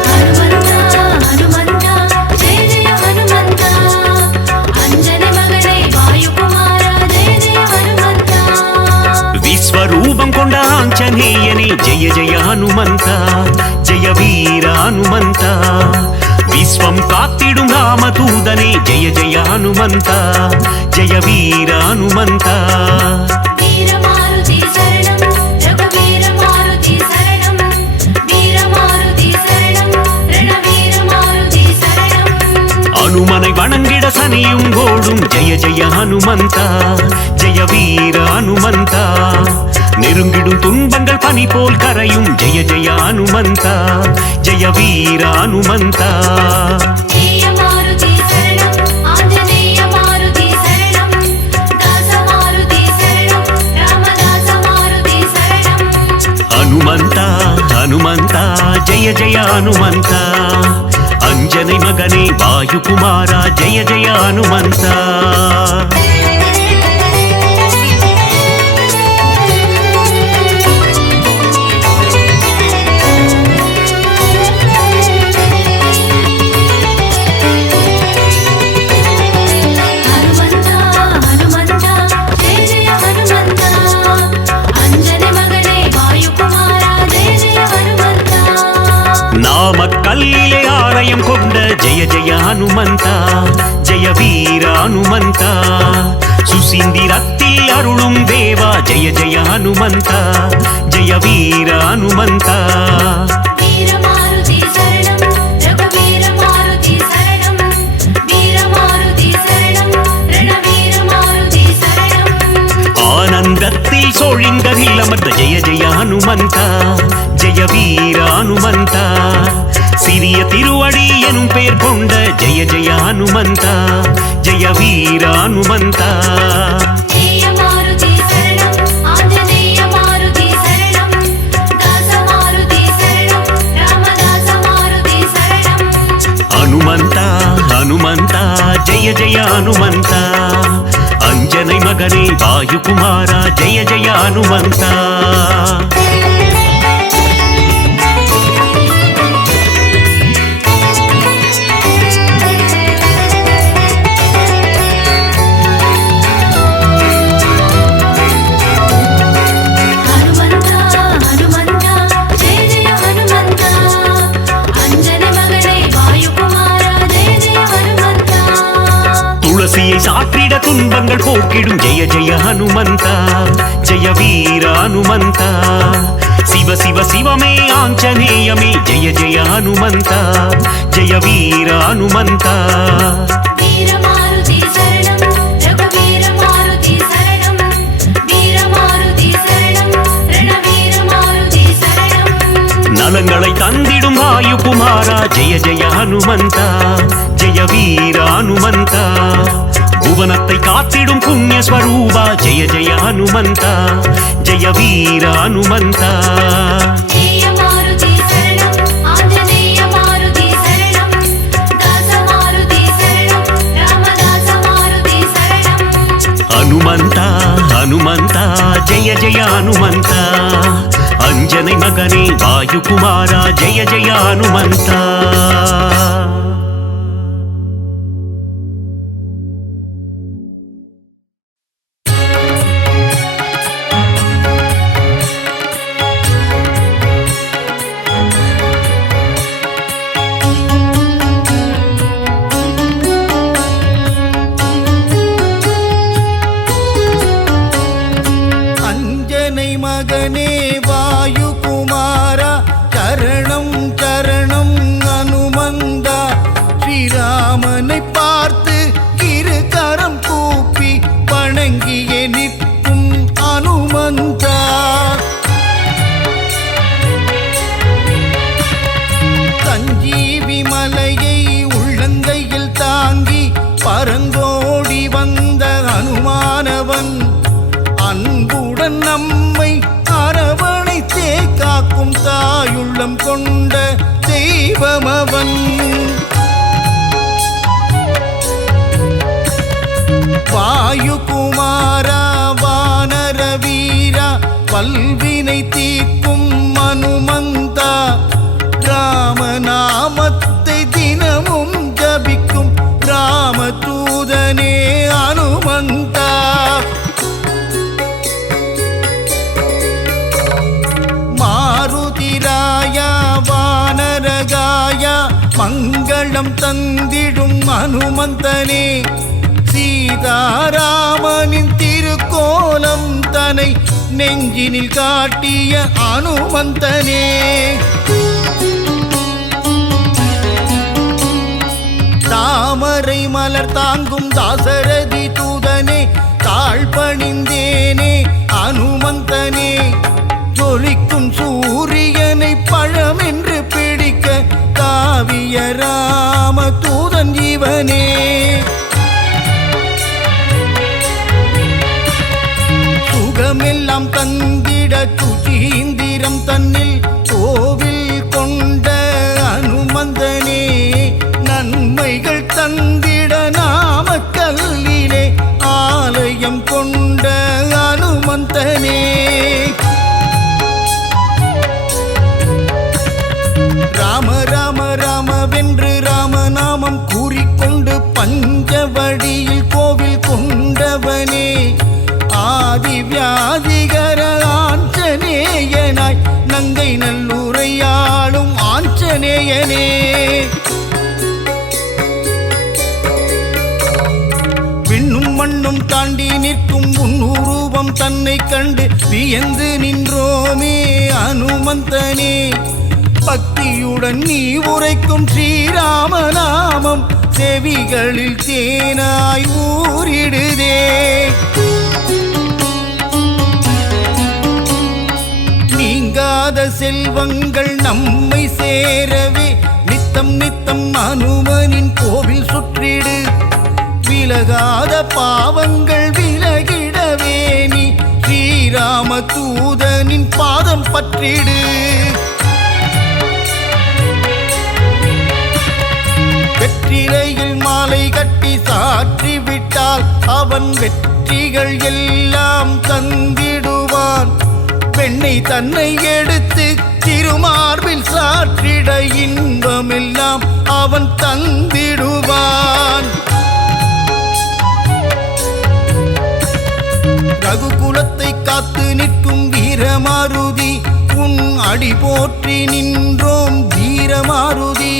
ஹனுமந்தா ஹனுமந்தா ஜெய ஜெய ஹனுமந்தா அஞ்சனை மகனே வாயுகுமாரா ஜெய ஜெய ஹனுமந்தா விஸ்வரூபம் கொண்ட ஆஞ்சநேயனே ஜெய ஜெய ஹனுமந்தா ஜெய வீர ஹனுமந்தா விஸ்வம் காத்திடும் ராமதூதனே ஜெய ஜெய ஹனுமந்தா ஜெய வீர ஹனுமந்தா வீரமாருதி சரணம் ரகுவீர மாருதி சரணம் வீரமாருதி சரணம் ரணவீர மாருதி சரணம் அனுமனை வணங்கிட சனியும் கோடும் ஜெய ஜெய ஹனுமந்தா ஜெய வீர ஹனுமந்தா நெருங்கிடும் துன்பங்கள் பனி போல் கரையும் ஜெய ஜெய ஹனுமந்தா ஜெய வீர ஹனுமந்தா ஜெய மாருதி சரணம் ஆஞ்சநேய மாருதி சரணம் தாச மாருதி சரணம் ராமதாச மாருதி சரணம் ஹனுமந்தா ஹனுமந்தா ஜெய ஜெய ஹனுமந்தா அஞ்சனை மகனே வாயுகுமாரா ஜெய ஜெய ஹனுமந்தா ஹனுமந்தா ஹனுமந்தா ஜெய ஜெய ஹனுமந்தா அஞ்சனை மகனே வாயுகுமாரா ஜெய ஜெய ஹனுமந்தா நாமக்கல்லிலே ஆலயம் கொண்ட ஜெய ஜெய ஹனுமந்தா ஜெய வீர ஹனுமந்தா சுசீந்திரத்தில் அருளும் தேவா ஜெய ஜெய ஹனுமந்தா ஜெய வீர ஹனுமந்தா வீரமாருதி சரணம் ரகுவீர மாருதி சரணம் வீரமாருதி சரணம் ரணவீர மாருதி சரணம் ஆனந்தத்தில் சோழிங்கரில் அமர்ந்த ஜெய ஜெய ஹனுமந்தா ஜெய வீர ஹனுமந்தா சிறிய திருவடி எனும் பெயர் கொண்ட ஜெய ஜெய ஹனுமந்தா ஜெய வீர ஹனுமந்தா ஜெய மாருதி சரணம் ஆஞ்சநேய மாருதி சரணம் தாச மாருதி சரணம் ராமதாச மாருதி சரணம் ஹனுமந்தா ஹனுமந்தா ஜெய ஜெய ஹனுமந்தா அஞ்சனை மகனே வாயுகுமாரா ஜெய ஜெய ஹனுமந்தா புவியை சாற்றிட துன்பங்கள் போக்கிடும் ஜெய ஜெய ஹனுமந்தா ஜெய வீர ஹனுமந்தா சிவ சிவ சிவமே ஆஞ்சநேயமே ஜெய ஜெய ஹனுமந்தா ஜெய வீர ஹனுமந்தா வீரமாருதி சரணம் ரகுவீர மாருதி சரணம் வீரமாருதி சரணம் ரணவீர மாருதி சரணம் நலங்களை தந்திடும் வாயு குமாரா ஜெய ஜெய ஹனுமந்தா ஜெய வீர ஹனுமந்தா புவனத்தை காத்திடும் புண்ணிய ஸ்வரூபா ஜெய ஜெய ஹனுமந்தா ஜெய வீர ஹனுமந்தா ஜெய மாருதி சரணம் ஆஞ்சநேய மாருதி சரணம் தாச மாருதி சரணம் ராமதாச மாருதி சரணம் ஹனுமந்தா ஹனுமந்தா ஜெய ஜெய ஹனுமந்தா அஞ்சனை மகனே வாயு குமாரா ஜெய ஜெய ஹனுமந்தா அஞ்சனை மகனே வாயு குமாரா சரணம் சரணம் அனுமந்தா ஸ்ரீராமனை பார்த்து இரு கரம் கூப்பி வணங்கியே நிற்கும் அனுமந்தா சஞ்சீவி மலையை உள்ளங்கையில் தாங்கி பரங்கோடி வந்த அனுமானவன் அன்புடன் நம்மை அரவணைத்தே காக்கும் தாயுள்ளம் கொண்ட தெய்வமவன் வாயு குமாரா வானர வீரா பல்வினை தீர்க்கும் அனுமந்தா ராமநாமத்தை தினமும் ஜபிக்கும் ராமதூதனே அனுமந்தா மாருதிராயா வானரகாயா மங்களம் தந்திடும் அனுமந்தனே சீதாராமனின் திருக்கோலம் தனை நெஞ்சினில் காட்டிய அனுமந்தனே தாமரை மலர் தாங்கும் தாசரதி தூதனே தாழ்பணிந்தேனே அனுமந்தனே ஜொலிக்கும் சூரியனை பழமென்று பிடிக்க தாவிய ராம தூதன் ஜீவனே சுகமெல்லாம் தந்திட சுச்சீந்திரம் தன்னில் கோவில் கொண்ட அனுமந்தனே நன்மைகள் தந்திட நாமக்கல்லிலே ஆலயம் கொண்ட அனுமந்தனே ராம ராம ராமவென்று ராமநாமம் கூறிக்கொண்டு பஞ்சவடியில் கோவில் கொண்டவனே ஆதி வியாதிகர ஆஞ்சநேயனாய் நங்கை நல்லுரையாளும் ஆஞ்சநேயனே விண்ணும் மண்ணும் தாண்டி நிற்கும் உன்னுருவம் தன்னை கண்டு வியந்து நின்றோமே அனுமந்தனே பக்தியுடன் நீ உரைக்கும் ஸ்ரீராமநாமம் செவிகளில் தேனாய் ஊறிடுதே நீங்காத செல்வங்கள் நம்மை சேரவே நித்தம் நித்தம் அனுமனின் கோவில் சுற்றிடு விலகாத பாவங்கள் விலகிடவே நீ ஸ்ரீராம தூதனின் பாதம் பற்றிடு வெற்றிலையில் மாலை கட்டி சாற்றி விட்டால் அவன் வெற்றிகள் எல்லாம் தந்திடுவான் பெண்ணை தன்னை எடுத்து திருமார்பில் சாற்றிட இன்பமெல்லாம் அவன் தந்திடுவான் ரகுகுலத்தை காத்து நிற்கும் வீரமாருதி உன் அடி போற்றி நின்றோம் வீரமாருதி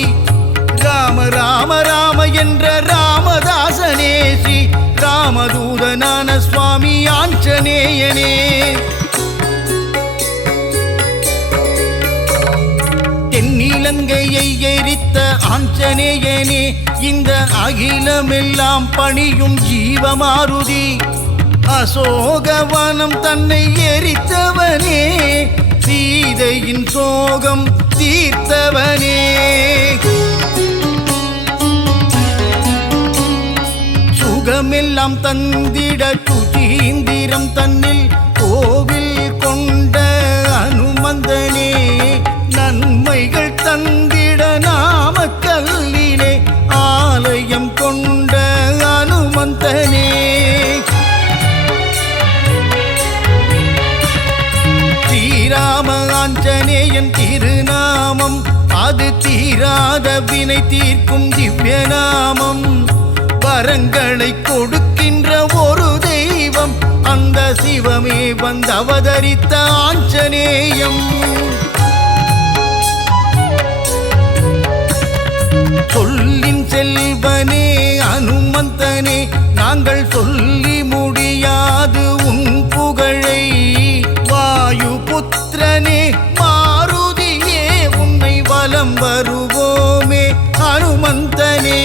ராம ராம ராம என்ற ராமதாசனே ஸ்ரீ ராமதூதனான சுவாமி ஆஞ்சநேயனே. தென்னிலங்கையை எரித்த ஆஞ்சநேயனே, இந்த அகிலமெல்லாம் பணியும் ஜீவமாருதி. அசோகவனம் தன்னை எரித்தவனே, சீதையின் சோகம் தீர்த்தவனே. சுகமெல்லாம் தந்திட சுசீந்திரம் தன்னில் கோவில் கொண்ட அனுமந்தனே, நன்மைகள் தந்திட நாமக்கல்லிலே ஆலயம் கொண்ட அனுமந்தனே. ஸ்ரீராம ஆஞ்சநேயன் திருநாமம், அது தீராத வினை தீர்க்கும் திவ்ய நாமம். வரங்களை கொடுக்கின்ற ஒரு தெய்வம், அந்த சிவமே வந்து அவதரித்த ஆஞ்சநேயம். சொல்லின் செல்வனே அனுமந்தனே, நாங்கள் சொல்லி முடியாது உன் புகழை. வாயு புத்திரனே மாருதியே, உன்னை வலம் வருவோமே அனுமந்தனே.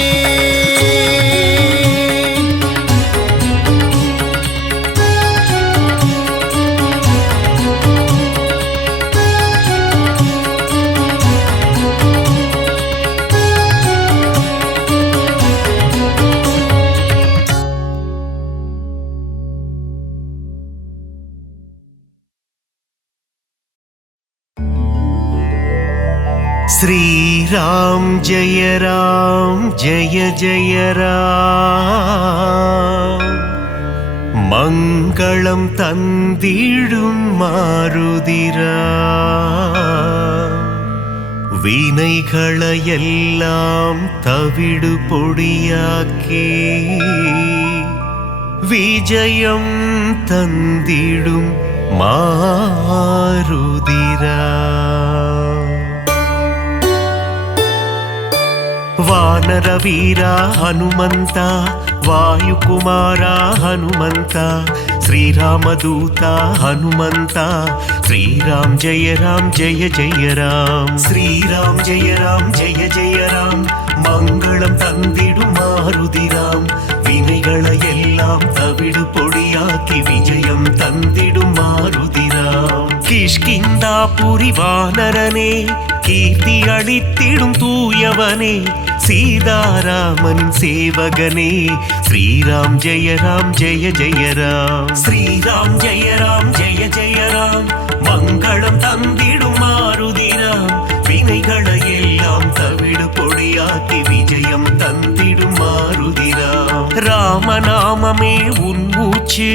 श्रीराम जय जय राम, मङ्गलं तन्दिडुम मारुदिरा. வினைகளையெல்லாம் தவிடு பொடியாக்கி விஜயம் தந்திடும் மாருதிரா. ವಾನರ ವೀರ ಹನುಮಂತ, ವಾಯುಕುಮಾರ ಹನುಮಂತ, ಶ್ರೀರಾಮದೂತ ಹನುಮಂತ. ಶ್ರೀರಾಮ್ ಜಯ ಜಯ ರಾಮ್, ಶ್ರೀರಾಮ್ ಜಯ ಜಯ ರಾಮ್, ಮಂಗಳಂ ತಂದಿಡು ಮಾರುದಿರಾಮ್. வினைகளையெல்லாம் தவிடு பொடியாக்கி விஜயம் தந்திடும் மாருதிராம். கிஷ்கிந்தாபுரி வானரனே, கீர்த்தி அளித்திடும் தூயவனே, சீதாராமனின் சேவகனே. ஸ்ரீராம் ஜெய ஜய ராம், ஸ்ரீராம் ஜெய ஜய ராம், மங்களம் தந்திடும் மாருதிராம். வினைகளையெல்லாம் தவிடு பொடியாக்கி விஜயம் தந்திடும் மாருதிராம். ராமநாமமே உன் மூச்சு,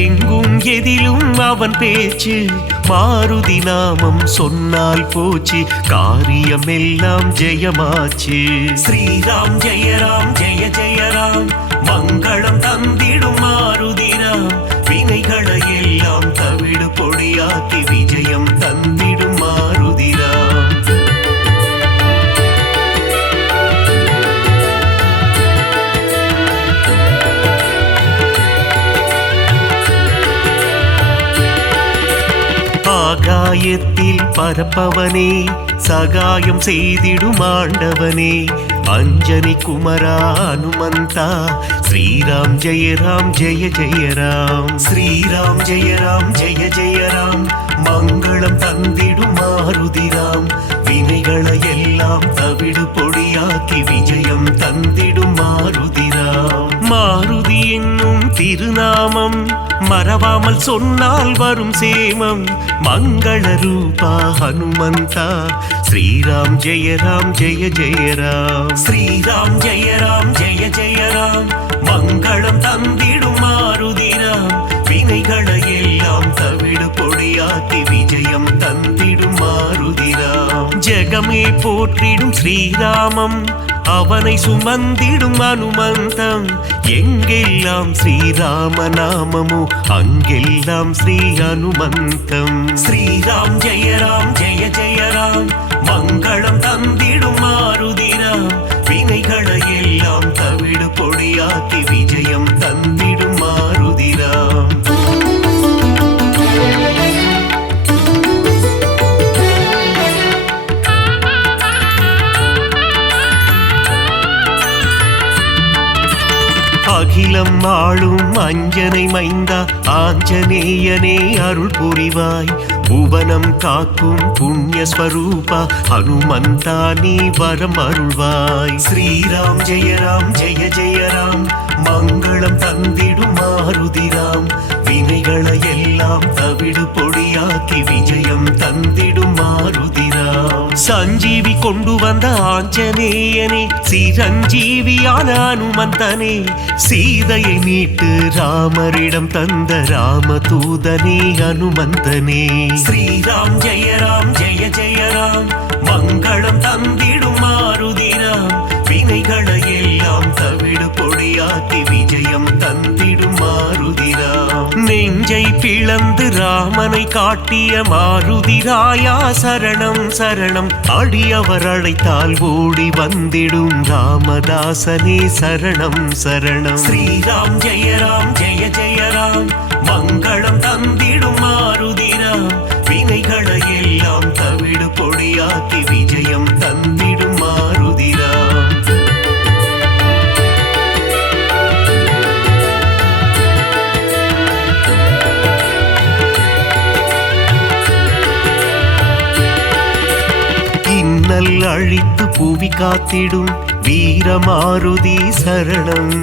எங்கும் எதிலும் அவன் பேச்சு. மாருதி நாமம் சொன்னால் போச்சு, காரியமெல்லாம் ஜெயமாச்சு. ஸ்ரீராம் ஜெய ஜய ராம், மங்களம் தந்திடும் மாருதிராம். வினைகளையெல்லாம் தவிடு பொடியாக்கி விஜயம் தந்திடும் மாருதிராம். ஆகாயத்தில் பரப்பவனே, சகாயம் செய்திடும் ஆண்டவனே. அஞ்சனி குமரா அனுமந்தா, ஸ்ரீராம் ஜெய ஜய ராம், ஸ்ரீராம் ஜெய ஜய ராம், மங்களம் தந்திடும் மாருதிராம். வினைகளையெல்லாம் தவிடு பொடியாக்கி விஜயம் தந்திடும் மாருதிராம். மாருதி என்னும் திருநாமம் மறவாமல் சொன்னால் வரும் சேமம். மங்கள ரூபா ஹனுமந்தா, ஸ்ரீராம் ஜெய ஜய ராம், ஸ்ரீராம் ஜெய ஜய ராம், மங்களம் தந்திடும் மாருதிராம். வினைகளையெல்லாம் தவிடு பொடியாக்கி விஜயம் தந்திடும் மாருதிராம். ஜெகமே போற்றிடும் ஸ்ரீராமம், அவனை சுமந்திடும் அனுமந்தம். எங்கெல்லாம் ஸ்ரீராம நாமமோ அங்கெல்லாம் ஸ்ரீ அனுமந்தம். ஸ்ரீராம் ஜெய ஜய ராம், மங்களம் தந்திடும் மாருதிராம். வினைகளையெல்லாம் தவிடு பொடியாக்கி விஜயம் தந்திடும் மாருதிராம். அகிலம் ஆளும் அஞ்சனை மைந்தா ஆஞ்சநேயனே அருள் புரிவாய். புவனம் காக்கும் புண்ணிய ஸ்வரூபா ஹனுமந்தா நீ வரம் அருள்வாய். ஸ்ரீராம் ஜெய ராம் ஜெய ஜெய ராம் மங்களம் தந்திடும் மாருதிராம். வினைகளை எல்லாம் தவிடு பொடியாக்கி விஜயம் தந்திடும் மாருதிராம். சஞ்சீவி கொண்டு வந்த ஆஞ்சநேயனே சிரஞ்சீவியான அனுமந்தனே சீதையை மீட்டு ராமரிடம் தந்த ராமதூதனே அனுமந்தனே. ஸ்ரீராம் ஜெய ராம் ஜெய ஜெய ராம் மங்களம் தந்திடும் மாருதிராம். வினைகளை எல்லாம் தவிடு பொடியாக்கி விஜயம் தந்திடும் மாருதிராம். நெஞ்சை பிளந்து ராமனை காட்டிய மாருதிராயா சரணம் சரணம். அடியவர் அழைத்தால் ஓடி வந்திடும் ராமதாசனே சரணம் சரணம். ஸ்ரீராம் ஜெய ராம் ஜெய ஜெய ராம் மங்களம் தந்திடும் மாருதிராம். வினைகளை எல்லாம் தவிடு பொடியாக்கி விஜயம் தந்திடும் மாருதிராம். இன்னல் அழித்து புவி காத்திடும் வீரமாருதி சரணம்.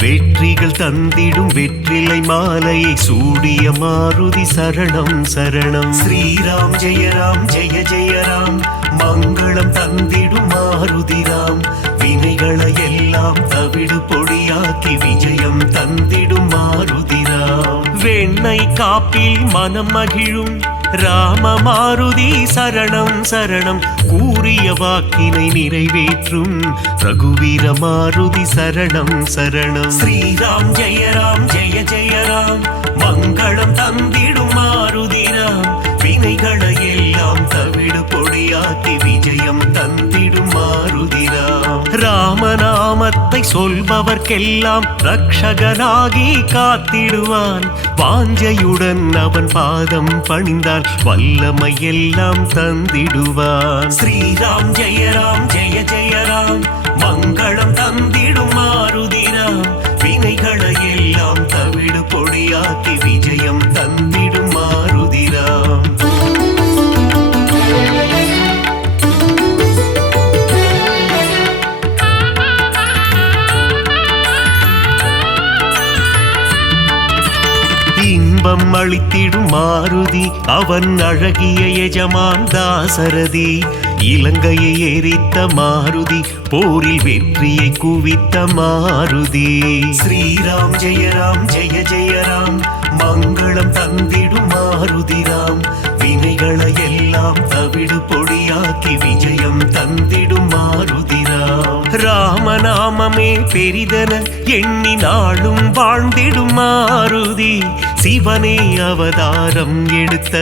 வெற்றிகள் தந்திடும் வெற்றிலை மாலையை சூடிய மாருதி சரணம் சரணம். ஸ்ரீராம் ஜெய ராம் ஜெய ஜெய ராம் மங்களம் தந்திடும் மாருதிராம். வினைகளை எல்லாம் தவிடு பொடியாக்கி விஜயம் தந்திடும் மாருதிராம். வெண்ணை காப்பில் மனம் மகிழும் ராம மாருதி சரணம் சரணம். கூறிய வாக்கினை நிறைவேற்றும் ரகுவீர மாருதி சரணம் சரணம். ஸ்ரீராம் ஜெய ராம் ஜெய ஜெய ராம் மங்களம் தந்திடும் மாருதிராம். வினைகளை எல்லாம் தவிடு பொடியாக்கி விஜயம் தந்திடும் மாருதிராம். ராமநாமத்தை சொல்பவர்க்கெல்லாம் ரக்ஷகனாகி காத்திடுவான். வாஞ்சையுடன் அவன் பாதம் பணிந்தால் வல்லமை எல்லாம் தந்திடுவான். ஸ்ரீராம் ஜெய ராம் ஜெய ஜெய ராம் மங்களம் தந்திடும் மாருதிராம். வினைகளை எல்லாம் தவிடு பொடியாக்கி விஜயம் தந்திடும் மாருதிராம். இன்பம் அளித்திடும் மாருதி அவன் அழகிய எஜமான் தாசரதி. இலங்கையை எரித்த மாருதி போரில் வெற்றியை குவித்த மாருதி. ஸ்ரீராம் ஜெய ராம் ஜெய ஜெய ராம் மங்களம் தந்திடும் மாருதிராம். வினைகளை எல்லாம் தவிடு பொடியாக்கி விஜயம் தந்திடும் மாருதிராம். ராமநாமமே பெரிதென எண்ணி நாளும் வாழ்ந்திடும் மாருதி. சிவனே அவதாரம் எடுத்த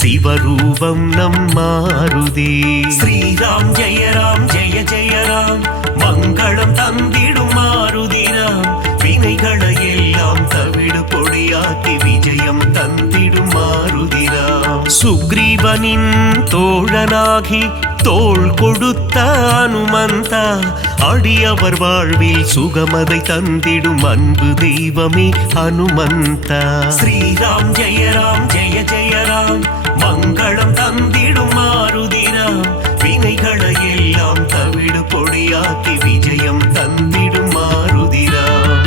சிவரூபம் நம் மாருதி. ஸ்ரீராம் ஜெய ராம் ஜெய ஜெய ராம் மங்களம் தந்திடும் மாருதிராம். வினைகளை எல்லாம் தவிடு பொடியாக்கி விஜயம் தந்திடும் மாருதிராம். சுக்ரீவனின் தோழனாகி தோள் கொடுத்த அனுமந்தா அடியவர் வாழ்வில் சுகமதை தந்திடும் அன்பு தெய்வமே அனுமந்தா. ஸ்ரீராம் ஜெய ராம் ஜெய ஜெய ராம் மங்களம் தந்திடும் மாருதிராம். வினைகளை எல்லாம் தவிடு பொடியாக்கி விஜயம் தந்திடும் மாருதிராம்.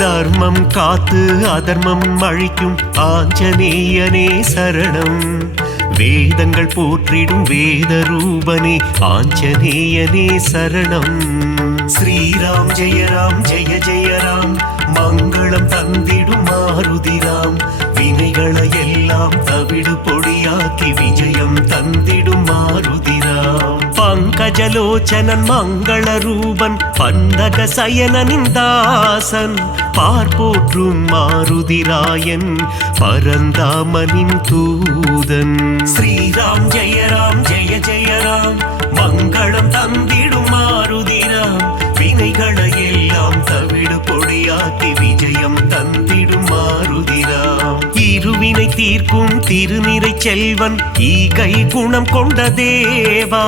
தர்மம் காத்து அதர்மம் அழிக்கும் ஆஞ்சநேயனே சரணம். வேதங்கள் போற்றிடும் வேத ரூபனே ஆஞ்சநேயனே சரணம். ஸ்ரீராம் ஜெய ராம் ஜெய ஜெய ராம் மங்களம் தந்திடும் மாருதிராம். வினைகளை எல்லாம் தவிடு பொடியாக்கி விஜயம் தந்திடும் மாருதிராம். பங்கஜ பங்கஜலோச்சனன் மங்கள ரூபன் பன்னக சயனனின் தாசன் பார்ப்போற்றும் மாருதிராயன் பரந்தாமனின் தூதன் ஸ்ரீராம் ஜெய ஜெய ராம் மங்களம் தந்திடும் மாருதிராம் வினைகளை எல்லாம் தவிடு பொடியாக்கி விஜயம் தந்திடும் மாருதிராம் இருவினை தீர்க்கும் திருநிறை செல்வன் ஈகை குணம் கொண்ட தேவா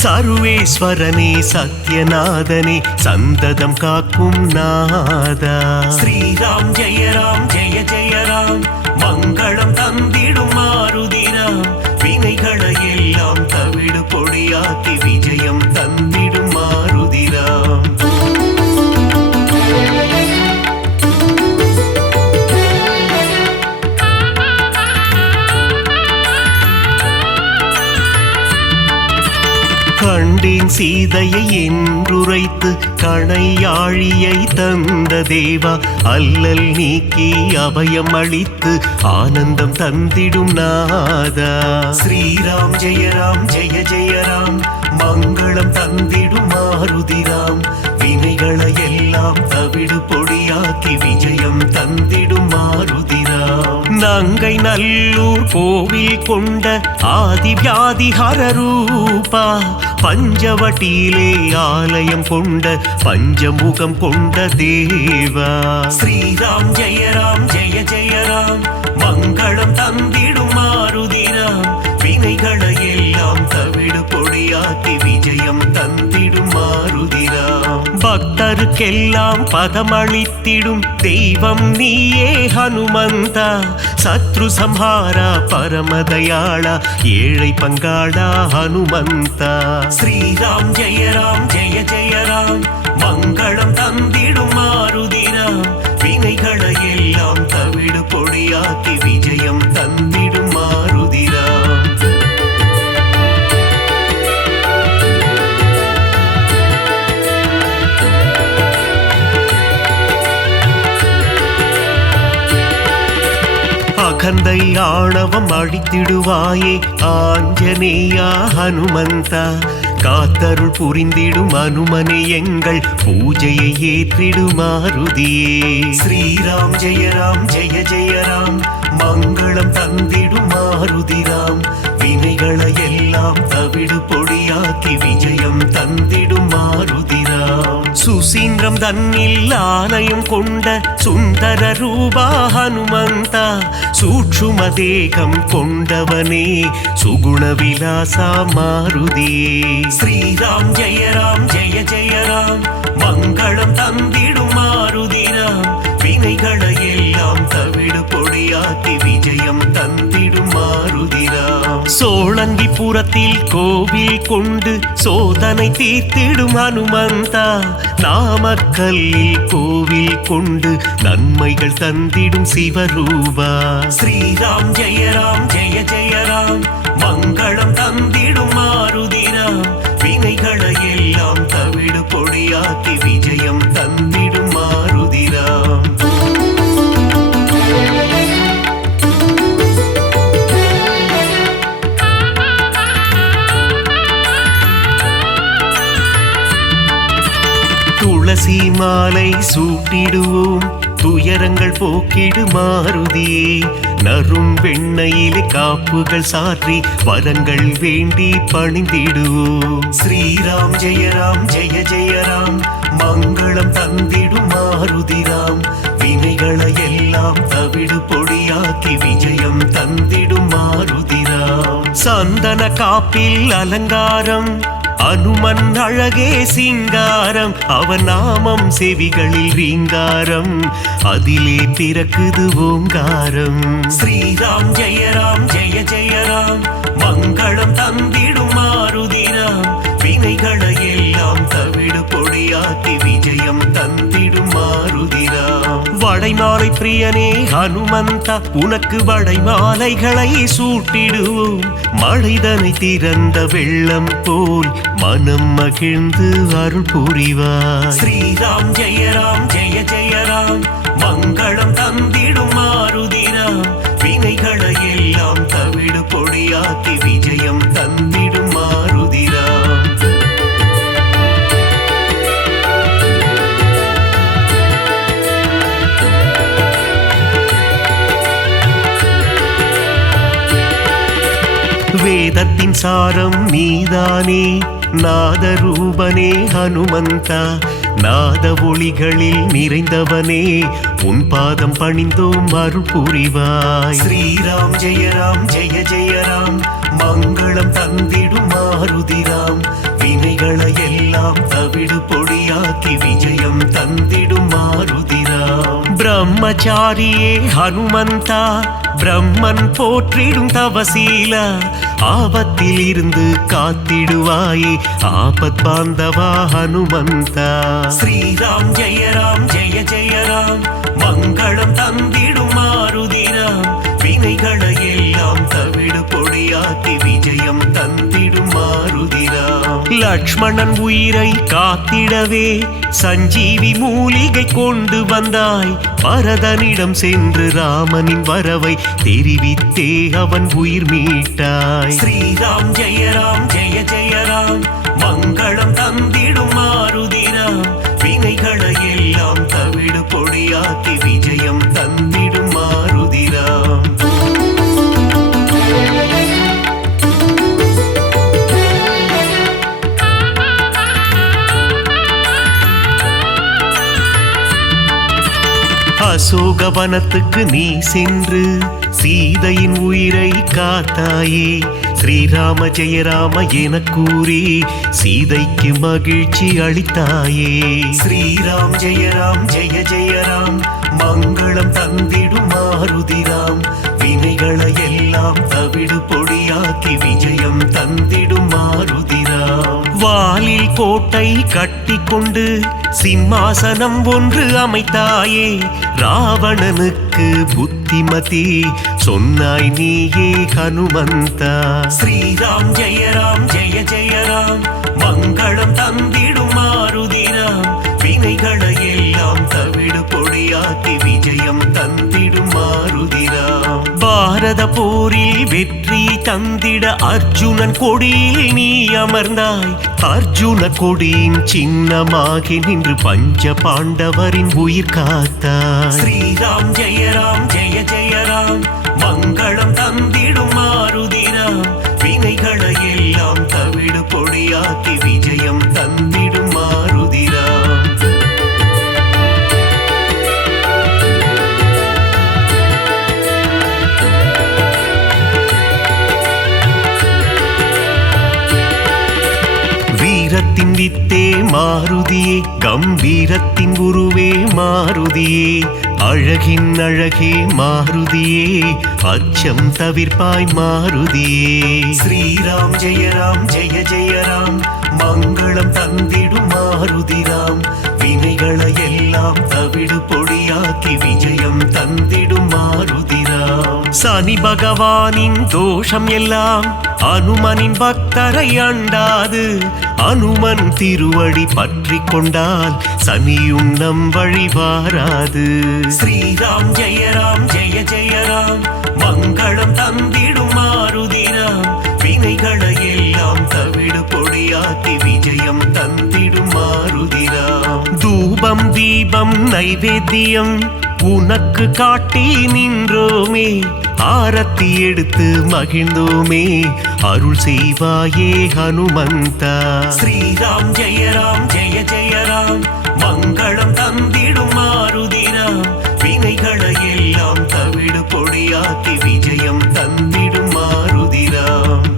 சர்வேஸ்வரனே சத்யநாதனே சந்ததம் காக்கும் நாதா ஸ்ரீராம் ஜெய ராம் மங்களம் தந்திடும் மாருதிராம் வினைகளை எல்லாம் தவிடு பொடியாக்கி விஜயம் தந்திடும் மாருதிராம் கண்டேன் சீதையை என்றுரைத்து கணையாழியை தந்த தேவா அல்லல் நீக்கி அபயம் அளித்து ஆனந்தம் தந்திடும் நாதா ஸ்ரீராம் ஜெய ராம் மங்களம் தந்திடும் மாருதிராம் வினைகளை எல்லாம் தவிடு பொடியாக்கி விஜயம் தந்திடும் மாருதிராம் நங்கை நல்லூர் கோவில் கொண்ட ஆதி வியாதிஹர ரூபா பஞ்சவட்டியிலே ஆலயம் கொண்ட பஞ்சமுகம் கொண்ட தேவா ஸ்ரீராம் ஜெய ராம் மங்களம் தந்திடும் மாருதிராம் வினைகளை எல்லாம் தவிடு பொடியாக்கி விஜயம் தந்திடும் மாருதிராம் பக்தருக்கெல்லாம் பதமளித்திடும் தெய்வம் நீயே ஹனுமந்தா சத்ரு சம்ஹாரா பரமதயாளா ஏழை பங்காளா ஹனுமந்தா ஸ்ரீராம் ஜெய ராம் மங்களம் தந்திடும் மாருதிராம் வினைகளை எல்லாம் தவிடு பொடியாக்கி விஜயம் தந்திடும் மாருதிராம் அகந்தை ஆணவம் அழித்திடுவாயே ஆஞ்சநேயா ஹனுமந்தா காத்தருள் புரிந்திடும் அனுமனே எங்கள் பூஜையை ஏற்றிடும் மாருதியே ஸ்ரீராம் ஜெய ராம் மங்களம் தந்திடும் மாருதிராம் வினைகளை எல்லாம் தவிடு பொடியாக்கி விஜயம் தந்திடும் மாருதிராம் சுசீந்திரம் தன்னில் ஆலயம் கொண்ட சுந்தர ரூபா ஹனுமந்தா சூட்சும தேகம் கொண்டவனே சுகுண விலாசா மாருதியே ஸ்ரீராம் ஜெய ராம் மங்களம் தந்திடும் மாருதிராம் வினைகளை எல்லாம் தவிடு பொடியாக்கி விஜயம் தந்திடும் மாருதிராம் சோழங்கிபுரத்தில் கோவில் கொண்டு சோதனை தீர்த்திடும் ஹனுமந்தா நாமக்கல்லில் கோவில் கொண்டு நன்மைகள் தந்திடும் சிவரூபா ஸ்ரீராம் ஜெய ராம் மங்களம் தந்திடும் மாருதிராம் வினைகளை எல்லாம் தவிடு பொடியாக்கி விஜயம் தந்திடும் மாருதிராம் துளசி மாலை சூட்டிடுவோம் துயரங்கள் போக்கிடு மாருதியே நறும் வெண்ணையிலே காப்புகள் சாற்றி வரங்கள் வேண்டி பணிந்திடுவோம் ஸ்ரீராம் ஜெய ராம் மங்களம் தந்திடும் மாருதிராம் வினைகளை எல்லாம் தவிடு பொடியாக்கி விஜயம் தந்திடும் மாருதிராம் சந்தன காப்பில் அலங்காரம் அனுமன் அழகே சிங்காரம் அவன் நாமம் செவிகளில் ரீங்காரம் அதிலே பிறக்குது ஓங்காரம் ஸ்ரீராம் ஜெய ராம் மங்களம் தந்திடும் மாருதிராம் வினைகளை எல்லாம் தவிடு பொடியாக்கி விஜயம் தந்திடும் மாருதிராம் வடைமாலை பிரியனே ஹனுமந்தா உனக்கு வடைமாலைகளை சூட்டிடுவோம் மழைதனை திறந்த வெள்ளம் போல் மனம் மகிழ்ந்து அருள் புரிவார் ஸ்ரீராம் ஜெய ராம் மங்களம் தந்திடும் மாருதிராம் வினைகளை எல்லாம் தவிடு பொடியாக்கி விஜயம் தந்திடும் மாருதிராம் வேதத்தின் சாரம் நீதானே நாதரூபனே ஹனுமந்தா நாத ஒளிகளில் நிறைந்தவனே உன் பாதம் பணிந்தோம் அருள் புரிவாய். ஸ்ரீராம் ஜெய ஜெய ராம் மங்களம் தந்திடும் மாருதிராம் வினைகளை எல்லாம் தவிடு பொடியாக்கி விஜயம் தந்திடும் மாருதிராம். பிரம்மச்சாரியே ஹனுமந்தா பிரம்மன் போற்றிடும் தவசீலா ஆபத்தில் இருந்து காத்திடுவாயே ஆபத் பாந்தவா ஹனுமந்தா. ஸ்ரீராம் ஜெய ராம் மங்களம் தந்திடும் மாருதிராம் வினைகளை எல்லாம் தவிடு பொடியாக்கி விஜயம் தந்திடும் மாருதிராம். லக்ஷ்மணன் உயிரை காத்திடவே சஞ்சீவி மூலிகை கொண்டு வந்தாய் பரதனிடம் சென்று ராமனின் வரவை தெரிவித்தே அவன் உயிர் மீட்டாய். ஸ்ரீராம் ஜெய ராம் மங்களம் தந்திடும் மாருதிராம் வினைகளை எல்லாம் தவிடு பொடியாக்கி விஜயம் தந்திடும் மாருதிராம். அசோகவனத்துக்கு நீ சென்று சீதையின் உயிரை காத்தாயே ஸ்ரீராம ஜெயராம என கூறி சீதைக்கு மகிழ்ச்சி அளித்தாயே. ஸ்ரீராம் ஜெய ராம் மங்களம் தந்திடும் மாருதிராம் வினைகளை எல்லாம் தவிடு பொடியாக்கி விஜயம் தந்திடும் மாருதிராம். வாலில் கோட்டை கட்டி கொண்டு சிம்மாசனம் ஒன்று அமைத்தாயே ராவணனுக்கு புத்திமதி சொன்னாய் நீயே ஹனுமந்தா. ஸ்ரீராம் ஜெய ராம் மங்களம் தந்திடும் மாருதிராம் வினைகளை எல்லாம் தவிடு பொடியாக்கி விஜயம் தந்திடும் மாருதிராம். பாரத போரில் வெற்றி தந்திட அர்ஜுனன் கொடியில் நீ அமர்ந்தாய் அர்ஜுன கொடியின் சின்னமாகி நின்று பஞ்ச பாண்டவரின் உயிர் காத்தாய். ஸ்ரீராம் ஜெய ராம் மங்களம் தந்திடும் மாருதிராம் வினைகளை எல்லாம் தவிடு பொடியாக்கி விஜயம் தந்திடும் மாருதிராம். வீரத்தின் வித்தே மாருதியே கம்பீரத்தின் உருவே மாருதியே அழகின் அழகே மாருதியே அச்சம் தவிர்ப்பாய் மாருதியே. ஸ்ரீராம் ஜெய ராம் மங்களம் தந்திடும் மாருதிராம் வினைகளை எல்லாம் தவிடு பொடியாக்கி விஜயம் தந்திடும் மாருதிராம். சனி பகவானின் தோஷம் எல்லாம் அனுமனின் பக்தரை அண்டாது அனுமன் திருவடி பற்றி கொண்டால் சனியும் நம் வழி வாராது. ஸ்ரீராம் ஜெய ராம் மங்களம் தந்திடும் மாருதிராம் வினைகளை எல்லாம் தவிடு பொடியாக்கி விஜயம் தந்திடும் மாருதிராம். தூபம் தீபம் நைவேத்தியம் உனக்கு காட்டி நின்றோமே ஆரத்தி எடுத்து மகிழ்ந்தோமே அருள் செய்வாயே ஹனுமந்தா. ஸ்ரீராம் ஜெய ராம் மங்களம் தந்திடும் மாருதிராம் வினைகளை எல்லாம் தவிடு பொடியாக்கி விஜயம் தந்திடும் மாருதிராம்.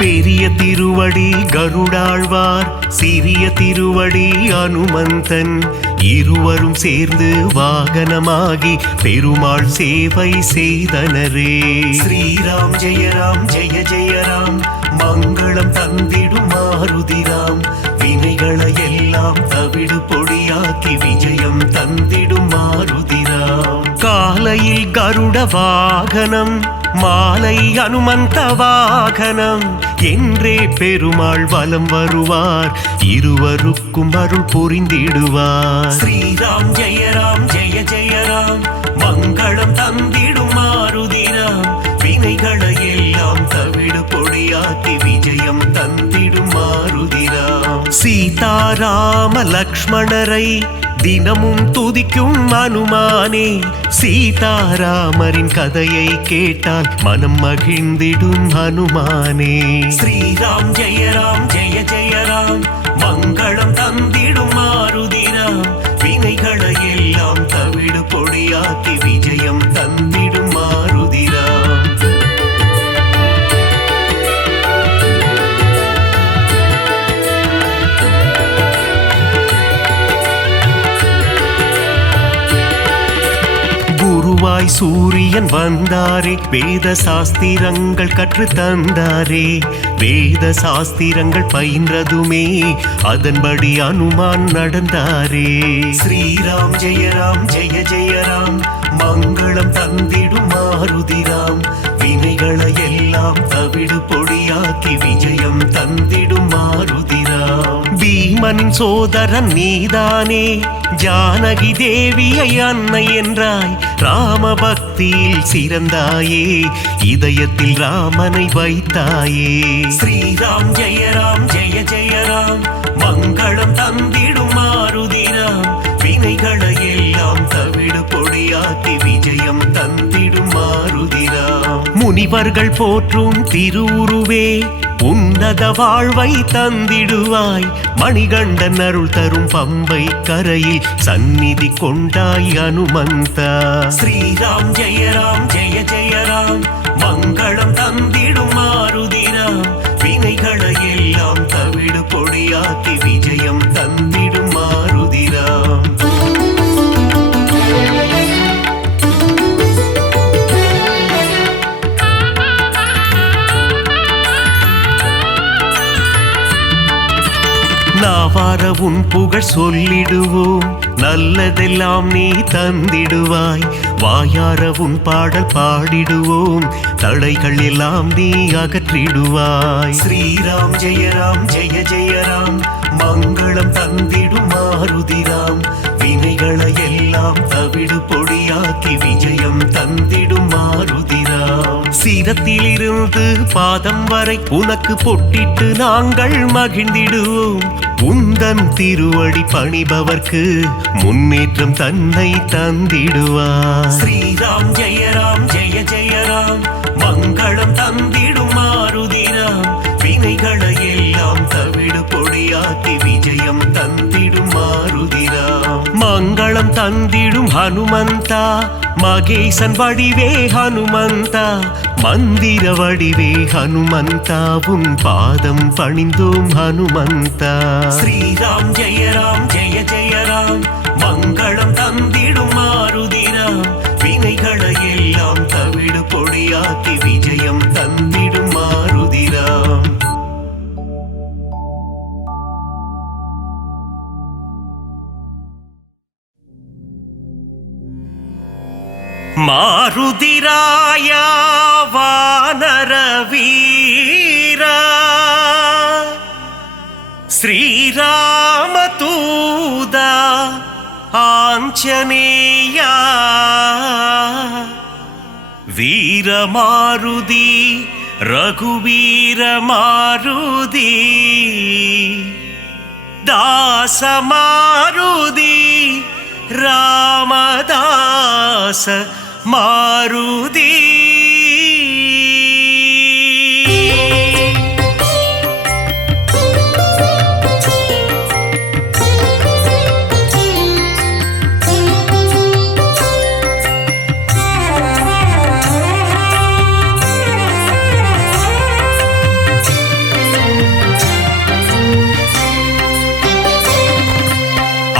பெரிய திருவடி கருடாழ்வார் சிறிய திருவடி அனுமந்தன் இருவரும் சேர்ந்து வாகனமாகி பெருமாள் சேவை செய்தனரே. ஸ்ரீராம் ஜெய ராம் மங்களம் தந்திடும் மாருதிராம் வினைகளை எல்லாம் தவிடு பொடியாக்கி விஜயம் தந்திடும் மாருதிராம். காலையில் கருட வாகனம் மாலை அனுமந்த வாகனம் என்றே பெருமாள் வலம் வருவார் இருவருக்கும் அருள் புரிந்திடுவார். ஸ்ரீராம் ஜெய ராம் மங்களம் தந்திடும் மாருதிராம் வினைகளை எல்லாம் தவிடு பொடியாக்கி விஜயம் தந்திடும் மாருதிராம். சீதாராம லக்ஷ்மணரை தினமும் துதிக்கும் அனுமானே, சீதாராமரின் கதையை கேட்டால் மனம் மகிழ்ந்திடும் ஹனுமானே. ஸ்ரீராம் ஜெய ராம் ஜெய ஜெய ராம், மங்களம் தந்திடும் மாருதிராம். வினைகளை எல்லாம் தவிடு பொடியாக்கி விஜயம் தந்திடும் மாருதிராம். குருவாய் சூரியன் வந்தாரே, வேத சாஸ்திரங்கள் கற்று தந்தாரே. வேத சாஸ்திரங்கள் பயின்றதுமே அதன்படி அனுமான் நடந்தாரே. ஸ்ரீராம் ஜெய ராம் ஜெய ஜெய ராம், மங்களம் தந்திடும் மாருதிராம். வினைகளை எல்லாம் தவிடு பொடியாக்கி விஜயம் தந்திடும் மாருதிராம். பீமனின் சோதரன் நீதானே, ஜானகி தேவியை அன்னை என்றாய். ராம பக்தியில் சிறந்தாயே, இதயத்தில் ராமனை வைத்தாயே. ஸ்ரீராம் ஜெய ராம் ஜெய ஜெய ராம், மங்களம் தந்திடும் மாருதிராம். வினைகளை எல்லாம் தவிடு பொடியாக்கி விஜயம் தந்திடும் மாருதிராம். முனிவர்கள் போற்றும் திருவுருவே, உன்னத வாழ்வை தந்திடுவாய். மணிகண்டன் அருள் தரும் பம்பை கரையில் சந்நிதி கொண்டாய் அனுமந்தா. ஸ்ரீராம் ஜெய ராம் ஜெய ஜெய ராம், மங்களம் தந்திடும் மாருதிராம். வினைகளை எல்லாம் தவிடு பொடியாக்கி விஜயம் தந்திடும் மாருதிராம். நாவார உன் புகழ் சொல்லிடுவோம், நல்லதெல்லாம் நீ தந்திடுவாய். வாயார உன் பாடல் பாடிடுவோம், தடைகள் எல்லாம் நீ அகற்றிடுவாய். ஸ்ரீராம் ஜெய ராம் ஜெய ஜெய ராம், மங்களம் தந்திடும் மாருதிராம். வினைகளை எல்லாம் தவிடு பொடியாக்கி விஜயம் தந்திடும் மாருதிராம். சிரத்திலிருந்து பாதம் வரை உனக்கு பொட்டிட்டு நாங்கள் மகிழ்ந்திடுவோம். உந்தன் திருவடி பணிபவர்க்கு முன்னேற்றம் தன்னை தந்திடுவார். ஸ்ரீராம் ஜெய ராம் ஜெய ஜெய ராம், மங்களம் தந்திடும் மாருதிராம். வினைகளை எல்லாம் தவிடு பொடியாக்கி விஜயம் தந்திடும் மாருதிராம். மங்களம் தந்திடும் ஹனுமந்தா, மகேசன் வடிவே ஹனுமந்தா. மந்திர வடிவே ஹனுமந்தா, உன் பாதம் பணிந்தோம் ஹனுமந்தா. ஸ்ரீராம் ஜெய ராம் ஜெய ஜெய ராம், மங்களம் தந்திடும் மாருதிராம். வினைகளை எல்லாம் தவிடு பொடியாக்கி விஜயம் தந்திடும் மாருதிராம். மாருதிராயா வானர வீரா, ஸ்ரீராம தூதா ஆஞ்சநேயா. வீரமாருதி ரகுவீர மாருதி, தாசமாருதி ராமதாச மாருதி.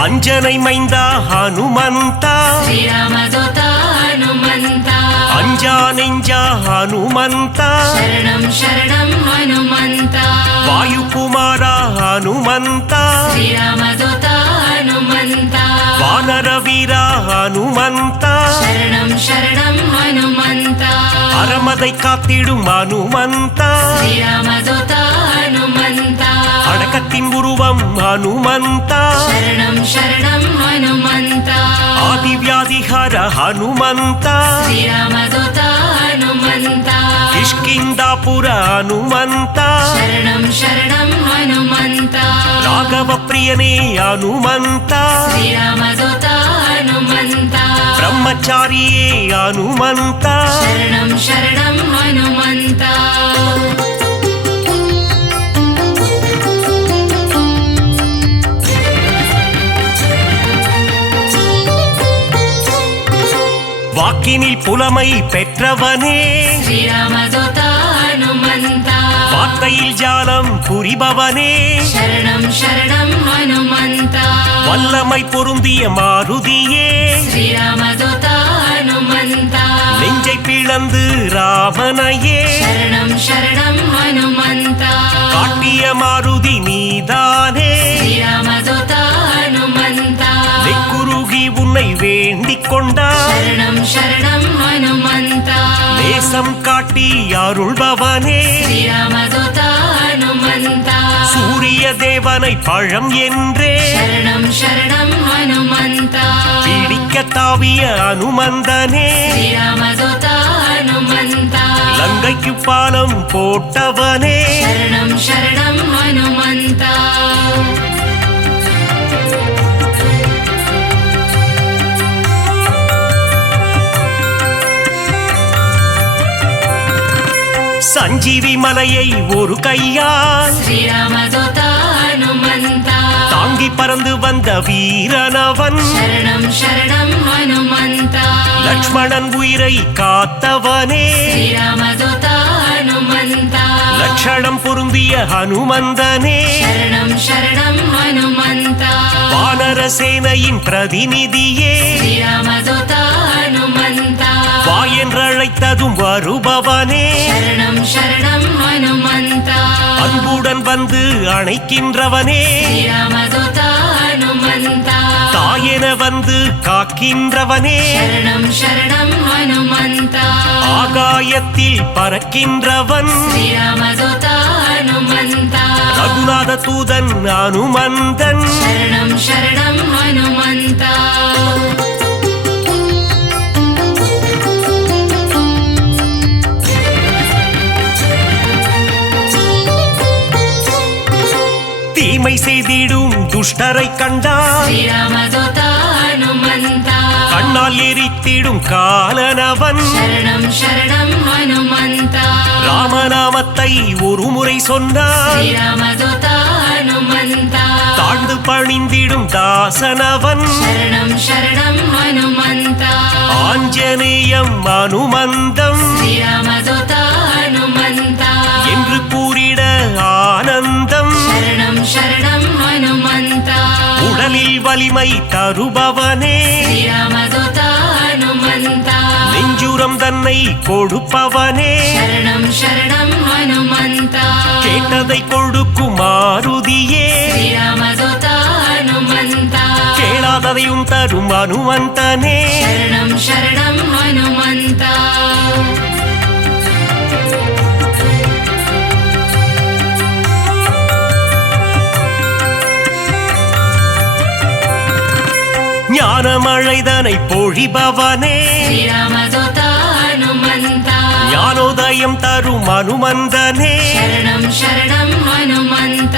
அஞ்சனை மைந்தா ஹனுமந்தா, శ్రీరామదూత హనుమంత, అంజా నింజా హనుమంత, శరణం శరణం హనుమంత, వాయుకుమార హనుమంత, శ్రీరామదూత హనుమంత, వానర వీర హనుమంత, శరణం శరణం హనుమంత, అరమదై காத்திடும் ஹனுமந்த, శ్రీరామదూత హనుమంత, அடக்கத்தின் உருவம் ஹனுமந்த, శరణం శరణం హనుమంత, ஆதிவியாதிஹர ஹனுமந்த, శ్రీరామదూత హనుమంత, ಕಿಷ್ಕಿಂದಾಪುರ ಹನುಮಂತ शरणं शरणं हनुमन्त ರಾಘವ ಪ್ರಿಯನೇ ಹನುಮಂತ श्रीरामदूत हनुमन्त ಬ್ರಹ್ಮಚಾರಿಯೇ ಹನುಮಂತ शरणं शरणं हनुमन्त வாக்கினில் புலமை பெற்றவனே श्रीरामदूत हनुमन्त வார்த்தையில் ஜாலம் புரிபவனே शरणं शरणं हनुमन्त வல்லமை பொருந்திய மாருதியே श्रीरामदूत हनुमन्त நெஞ்சை பிளந்து ராமனையே शरणं शरणं हनुमन्त காட்டிய மாருதி நீதானே श्रीरामदूत हनुमन्त நெக்குருகி உன்னை வேண்டிக் கொண்டார் शरणं शरणं हनुमन्त நேசம் காட்டி அருள்பவனே श्रीरामदूत हनुमन्त சூரிய தேவனை பழம் என்றே शरणं शरणं हनुमन्त பிடிக்க தாவிய அனுமந்தனே श्रीरामदूत हनुमन्त லங்கைக்கு பாலம் போட்டவனே शरणं शरणं हनुमन्त சஞ்சீவி மலையை ஒரு கையால் श्रीरामदूत हनुमन्त தாங்கி பறந்து வந்த வீரனவன் शरणं शरणं हनुमन्त லக்ஷ்மணன் உயிரை காத்தவனே श्रीरामदूत हनुमन्त லட்சணம் பொருந்திய ஹனுமந்தனே शरणं शरणं हनुमन्त வானர சேனையின் பிரதிநிதியே श्रीरामदूत हनुमन्त வாயென்றழைத்ததும் வருபவனே शरणं शरणं हनुमन्त அன்புடன் வந்து அணைக்கின்றவனே श्रीरामदूत हनुमन्त தாயென வந்து காக்கின்றவனே शरणं शरणं हनुमन्त ஆகாயத்தில் பறக்கின்றவன் श्रीरामदूत हनुमन्त ரகுநாத தூதன் அனுமந்தன் शरणं शरणं हनुमन्त தீமை செய்திடும் துஷ்டரை கண்டால் श्रीरामदूत हनुमन्त கண்ணால் எரித்திடும் காலனவன் शरणं शरणं हनुमन्त ராமநாமத்தை ஒரு முறை சொன்னான் श्रीरामदूत हनुमन्त தாழ்ந்து பணிந்திடும் தாசனவன் शरणं शरणं हनुमन्त ஆஞ்சநேயம் அனுமந்தம் श्रीरामदूत हनुमन्त என்று கூறிட ஆனந்தம் शरणं शरणं हनुमन्त உடலில் வலிமை தருபவனே श्रीरामदूत हनुमन्त நெஞ்சுரம் தன்னை கொடுப்பவனே शरणं शरणं हनुमन्त கேட்டதை கொடுக்கும் மாருதியே श्रीरामदूत हनुमन्त கேளாததையும் தரும் அனுமந்தனே शरणं शरणं हनुमन्त ஞானமழைதனை பொழிபவனே श्रीरामदूत हनुमन्त ஞானோதயம் தரும் அனுமந்தனே शरणं शरणं हनुमन्त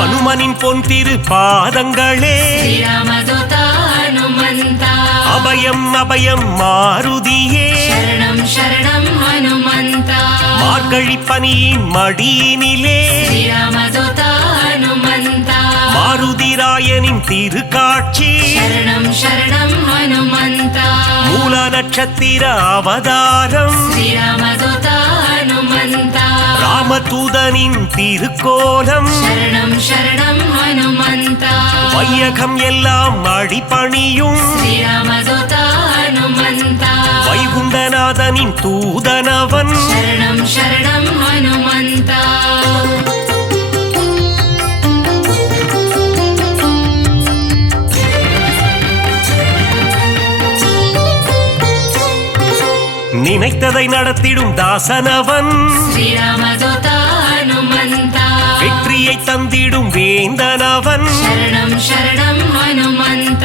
அனுமனின் பொன் திரு பாதங்களே श्रीरामदूत हनुमन्त அபயம் அபயம் மாருதியே शरणं शरणं हनुमन्त மார்கழி பனியின் மடியினிலே श्रीरामदूत हनुमन्त மாருதிராயனின் திருக்காட்சி शरणं शरणं हनुमन्त மூல நட்சத்திர அவதாரம் श्रीरामदूत हनुमन्त ராமதூதனின் திருக்கோலம் शरणं शरणं हनुमन्त வையகம் எல்லாம் அடிபணியும் श्रीरामदूत हनुमन्त வைகுண்டநாதனின் தூதனவன் शरणं शरणं हनुमन्त நினைத்ததை நடத்திடும் தாசனவன் श्रीरामदूत हनुमन्त வெற்றியை தந்திடும் வேந்தனவன் शरणं शरणं हनुमन्त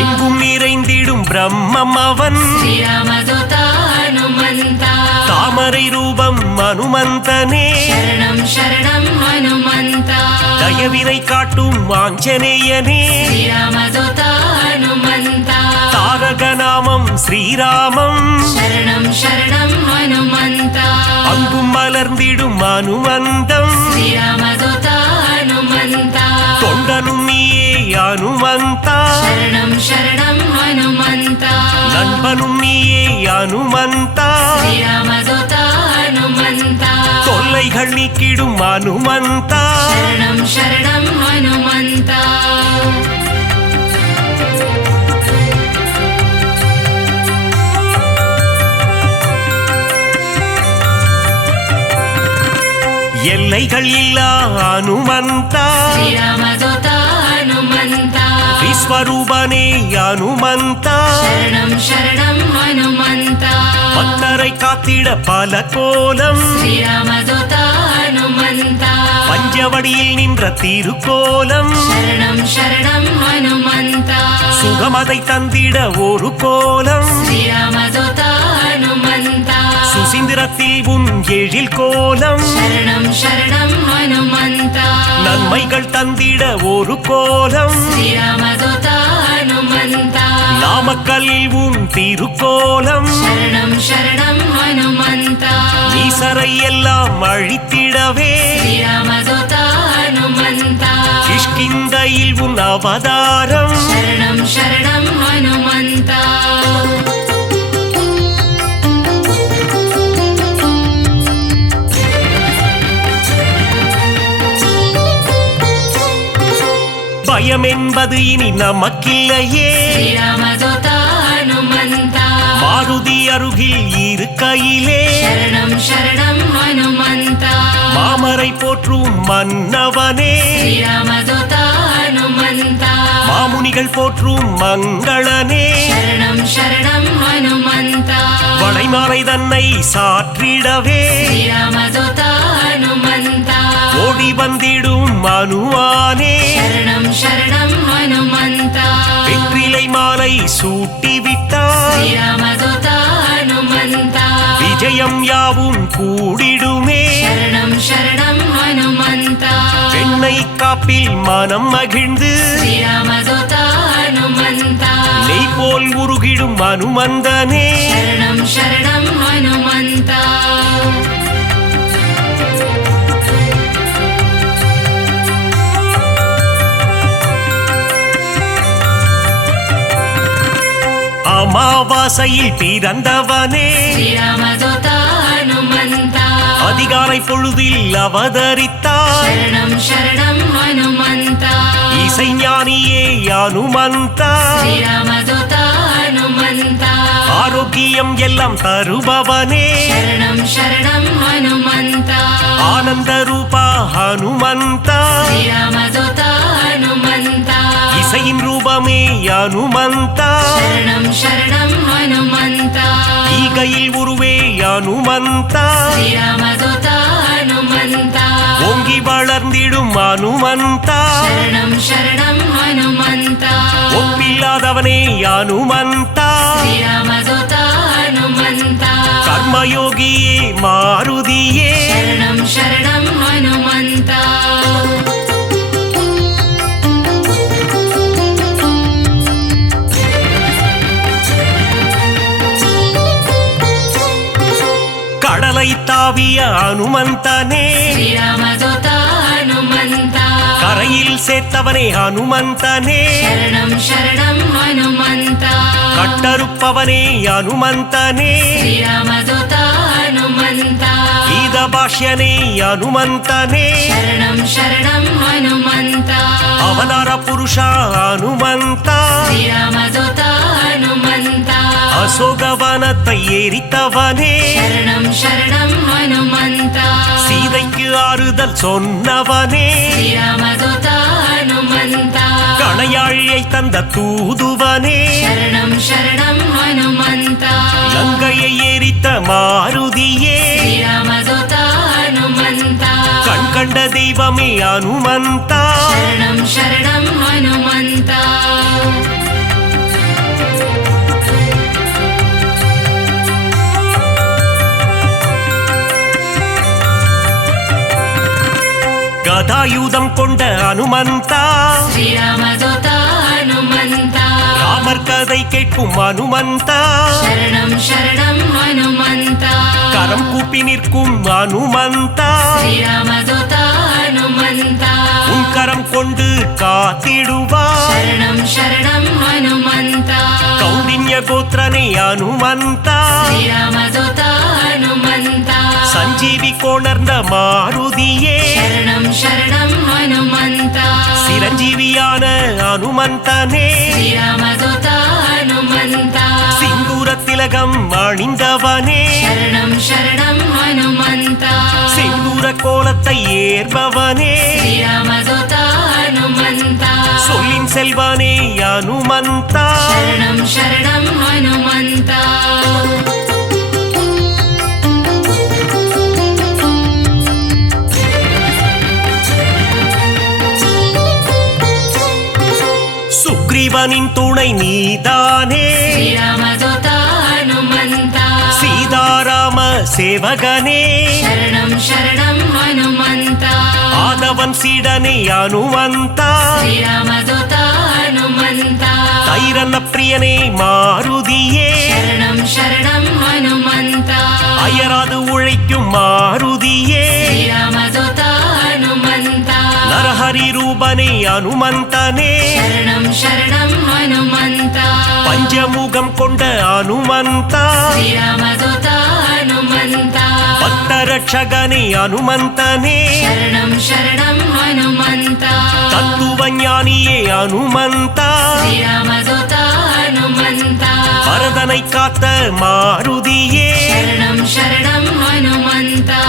எங்கும் நிறைந்திடும் பிரம்மம் அவன் श्रीरामदूत हनुमन्त தாமரை ரூபம் அனுமந்தனே शरणं शरणं हनुमन्ता தயவினை காட்டும் ஆஞ்சநேயனே श्रीरामदूता हनुमन्ता தாரக நாமம் ஸ்ரீராமம் शरणं शरणं हनुमन्ता அங்கும் மலர்ந்திடும் அனுமந்தம் श्रीरामदूता हनुमन्ता தொண்டனும் நீயே அனுமந்தா शरणं शरणं हनुमन्ता நண்பனும் நீயே அனுமந்தா श्रीरामदूता हनुमन्ता தொல்லைகள் நீக்கிடும் அனுமந்தா शरणं शरणं हनुमन्ता எல்லைகள் இல்லா அனுமந்தா श्रीरामदूता हनुमन्ता விஸ்வரூபனே அனுமந்தா शरणं शरणं हनुमन्ता பக்தரை காத்திட பல கோலம் श्रीरामदूता हनुमन्ता பஞ்சவடியில் நின்ற திருக்கோலம் शरणं शरणं हनुमन्ता சுகமதை தந்திட ஒரு கோலம் श्रीरामदूता हनुमन्ता சுசீந்திரத்தில் உன் எழில் கோலம் शरणं शरणं हनुमन्ता நன்மைகள் தந்திட ஒரு கோலம் श्रीरामदूता हनुमन्ता நாமக்கல்லில் உன் திருக்கோலம் शरणं शरणं हनुमन्ता ஈசரை எல்லாம் அழித்திடவே श्रीरामदूता हनुमन्ता கிஷ்கிந்தையில் உன் அவதாரம் शरणं शरणं हनुमन्ता பயம் என்பது இனி நமக்கில்லையே श्रीरामदूता हनुमन्ता மாருதி அருகில் இருக்கையிலே शरणं शरणं हनुमन्ता மாமரை போற்றும் மன்னவனே श्रीरामदूता हनुमन्ता மாமுனிகள் போற்றும் மங்களனே शरणं शरणं हनुमन्ता வளைமாலை தன்னை சாற்றிடவே श्रीरामदूता हनुमन्ता ஓடி வந்திடும் மனுவானே शरणं शरणं हनुमन्ता வெற்றிலை மாலை சூட்டிவிட்டார் श्रीरामदूता हनुमन्ता விஜயம் யாவும் கூடிடுமே शरणं शरणं हनुमन्ता பெண்ணை காப்பில் மனம் மகிழ்ந்து श्रीरामदूता हनुमन्ता நெய் போல் உருகிடும் அனுமந்தனே शरणं शरणं हनुमन्ता அமாவாசையில் பிறந்தவனே श्रीरामदूता हनुमन्ता அதிகாலை பொழுதில் அவதரித்தார் शरणं शरणं हनुमन्ता இசைஞானியே அனுமந்தா श्रीरामदूता हनुमन्ता ஆரோக்கியம் எல்லாம் தருபவனே शरणं शरणं हनुमन्ता ஆனந்த ரூபா ஹனுமந்தா श्रीरामदूता हनुमन्ता இசையின் ரூபமே அனுமந்தா शरणं शरणं हनुमन्ता ஈகையில் உருவே அனுமந்தா श्रीरामदूता हनुमन्ता ஓங்கி வளர்ந்திடும் அனுமந்தா शरणं शरणं हनुमन्ता ஒப்பில்லாதவனே அனுமந்தா श्रीरामदूता हनुमन्ता கர்மயோகியே மாருதியே शरणं शरणं हनुमन्ता கடலை தாவிய அனுமந்தனே श्रीरामदूता हनुमन्ता கரையில் சேர்த்தவனே அனுமந்தனே शरणं शरणं हनुमन्ता கட்டறுப்பவனே அனுமந்தனே श्रीरामदूता हनुमन्ता கீத பாஷ்யனே அனுமந்தனே शरणं शरणं हनुमन्ता அவதார புருஷா அனுமந்தா श्रीरामदूता हनुमन्ता அசோகவனத்தை எரித்தவனே शरणं शरणं हनुमन्ता சீதைக்கு ஆறுதல் சொன்னவனே श्रीरामदूता हनुमन्ता கணையாழியை தந்த தூதுவனே शरणं शरणं हनुमन्ता லங்கையை எரித்த மாருதியே श्रीरामदूता हनुमन्ता கண் கண்ட தெய்வமே அனுமந்தா शरणं शरणं हनुमन्ता கதாயுதம் கொண்ட அனுமந்தா ஸ்ரீராமதூதா ஹனுமந்தா ராமர் கதை கேட்கும் அனுமந்தா சரணம் சரணம் ஹனுமந்தா கரம் கூப்பி நிற்கும் அனுமந்தா ஸ்ரீராமதூதா ஹனுமந்தா உன் கரம் கொண்டு காத்திடுவார் சரணம் சரணம் ஹனுமந்தா கௌண்டின்ய கோத்திரனே அனுமந்தா ஸ்ரீராமதூதா ஹனுமந்தா சஞ்சீவி கொணர்ந்த மாருதியே சரணம் சரணம் ஹனுமந்தா சிரஞ்சீவியான அனுமந்தனே ஸ்ரீராமதூதா ஹனுமந்தா சிந்தூர திலகம் அணிந்தவனே சரணம் சரணம் ஹனுமந்தா செந்தூர கோலத்தை ஏற்பவனே ஸ்ரீராமதூதா ஹனுமந்தா சொல்லின் செல்வனே அனுமந்தா சரணம் சரணம் ஹனுமந்தா சுக்ரீவனின் துணை நீதானே ஸ்ரீராமதூதா ஹனுமந்தா சீதாராம சேவகனே சரணம் சரணம் ஹனுமந்தா ஆதவன் சீடனே அனுமந்தா ஸ்ரீராமதூதா ஹனுமந்தா தைரன பிரியனே மாருதியே சரணம் சரணம் ஹனுமந்தா அயராது உழைக்கும் மாருதியே ஸ்ரீராமதூதா ஹனுமந்தா நரஹரி ரூபனே அனுமந்தனே சரணம் சரணம் ஹனுமந்தா பஞ்சமுகம் கொண்ட அனுமந்தா ஸ்ரீராமதூதா ஹனுமந்தா பக்தரட்சகனே அனுமந்தனே சரணம் சரணம் ஹனுமந்தா தத்துவஞானியே அனுமந்தா ஸ்ரீராமதூதா ஹனுமந்தா பரதனை காத்த மாருதியே சரணம் சரணம் ஹனுமந்தா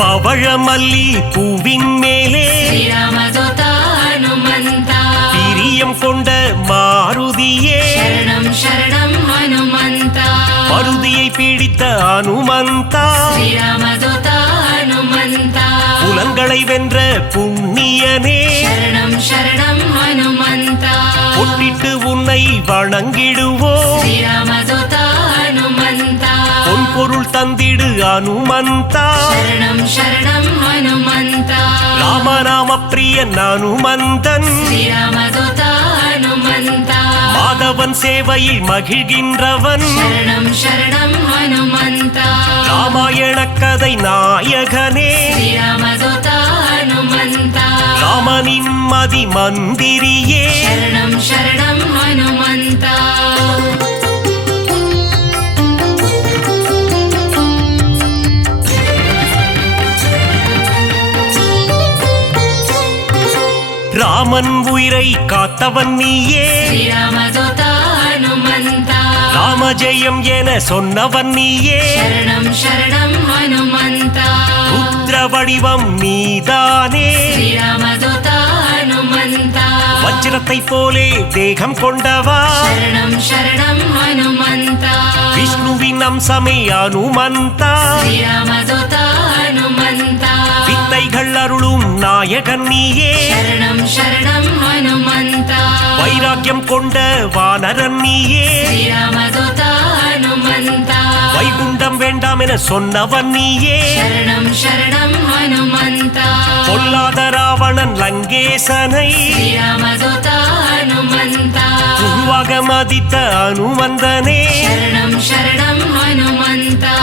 பவழமல்லி பூவின் மேலே ஸ்ரீராமதூதா ஹனுமந்தா பிரியம் கொண்ட மாருதியே சரணம் சரணம் ஹனுமந்தா மருதியை பிடித்த அனுமந்தா ஸ்ரீராமதூதா ஹனுமந்தா புலன்களை வென்ற புண்ணியனே சரணம் சரணம் ஹனுமந்தா பொட்டிட்டு உன்னை வணங்கிடுவோம் ஸ்ரீராமதூதா ஹனுமந்தா பொன் பொருள் தந்திடு அனுமந்தா சரணம் சரணம் ஹனுமந்தா ராமநாம பிரியன் அனுமந்தன் ஸ்ரீராமதூதா ஹனுமந்தா மாதவன் சேவையில் மகிழ்கின்றவன் சரணம் சரணம் ஹனுமந்தா ராமாயண கதை நாயகனே ஸ்ரீராமதூதா ஹனுமந்தா ராமனின் மதி மந்திரியே சரணம் சரணம் ஹனுமந்தா ராமன் உயிரை காத்தவன் நீயே ஸ்ரீராமதூதா ஹனுமந்தா ராமஜெயம் என சொன்னவன் நீயே சரணம் சரணம் ஹனுமந்தா ருத்ர வடிவம் நீதானே ஸ்ரீராமதூதா ஹனுமந்தா வஜ்ரத்தை போலே தேகம் கொண்டவா சரணம் சரணம் ஹனுமந்தா விஷ்ணுவின் அம்சமே அனுமந்தா ஸ்ரீராமதூதா ஹனுமந்தா வித்தைகள் அருளும் நாயகன் நீயே சரணம் சரணம் ஹனுமந்தா வைராக்கியம் கொண்ட வானரன் நீயே ஸ்ரீராமதூதா ஹனுமந்தா வைகுண்டம் வேண்டாம் என சொன்னவன் நீயே சரணம் சரணம் ஹனுமந்தா பொல்லாத ராவணன் லங்கேசனை ஸ்ரீராமதூதா ஹனுமந்தா உருவாக மதித்த அனுமந்தனே சரணம் சரணம் ஹனுமந்தா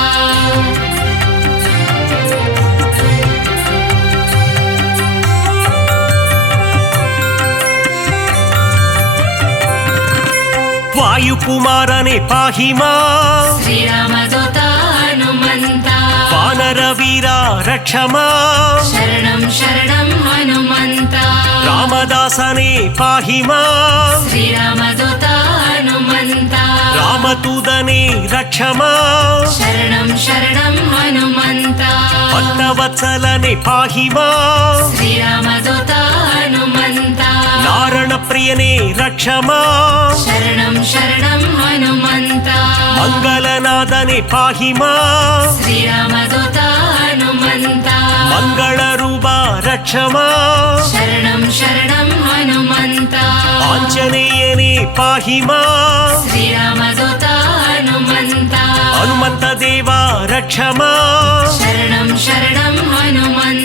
வாயுகுமாரனே பாஹிமா ஸ்ரீராமதூதா ஹனுமந்தா வானர வீரா ரக்ஷமா சரணம் சரணம் ஹனுமந்தா ராமதாசனே பாஹிமா ஸ்ரீராமதூதா ஹனுமந்தா ராமதூதனே ரக்ஷமா சரணம் சரணம் ஹனுமந்தா பக்தவத்சலனே பாஹிமா ஸ்ரீராமதூதா ஹனுமந்தா நாரண பிரியனே ரக்ஷமா சரணம் சரணம் ஹனுமந்தா மங்களநாதனே பாஹிமா ஸ்ரீராமதூதா ஹனுமந்தா மங்கள ரூபா ரக்ஷமா சரணம் சரணம் ஹனுமந்தா ஆஞ்சநேயனே पाहि मां श्रीरामदूत हनुमन्ता हनुमन्त देवा रक्ष मां शरणं शरणं हनुमन्ता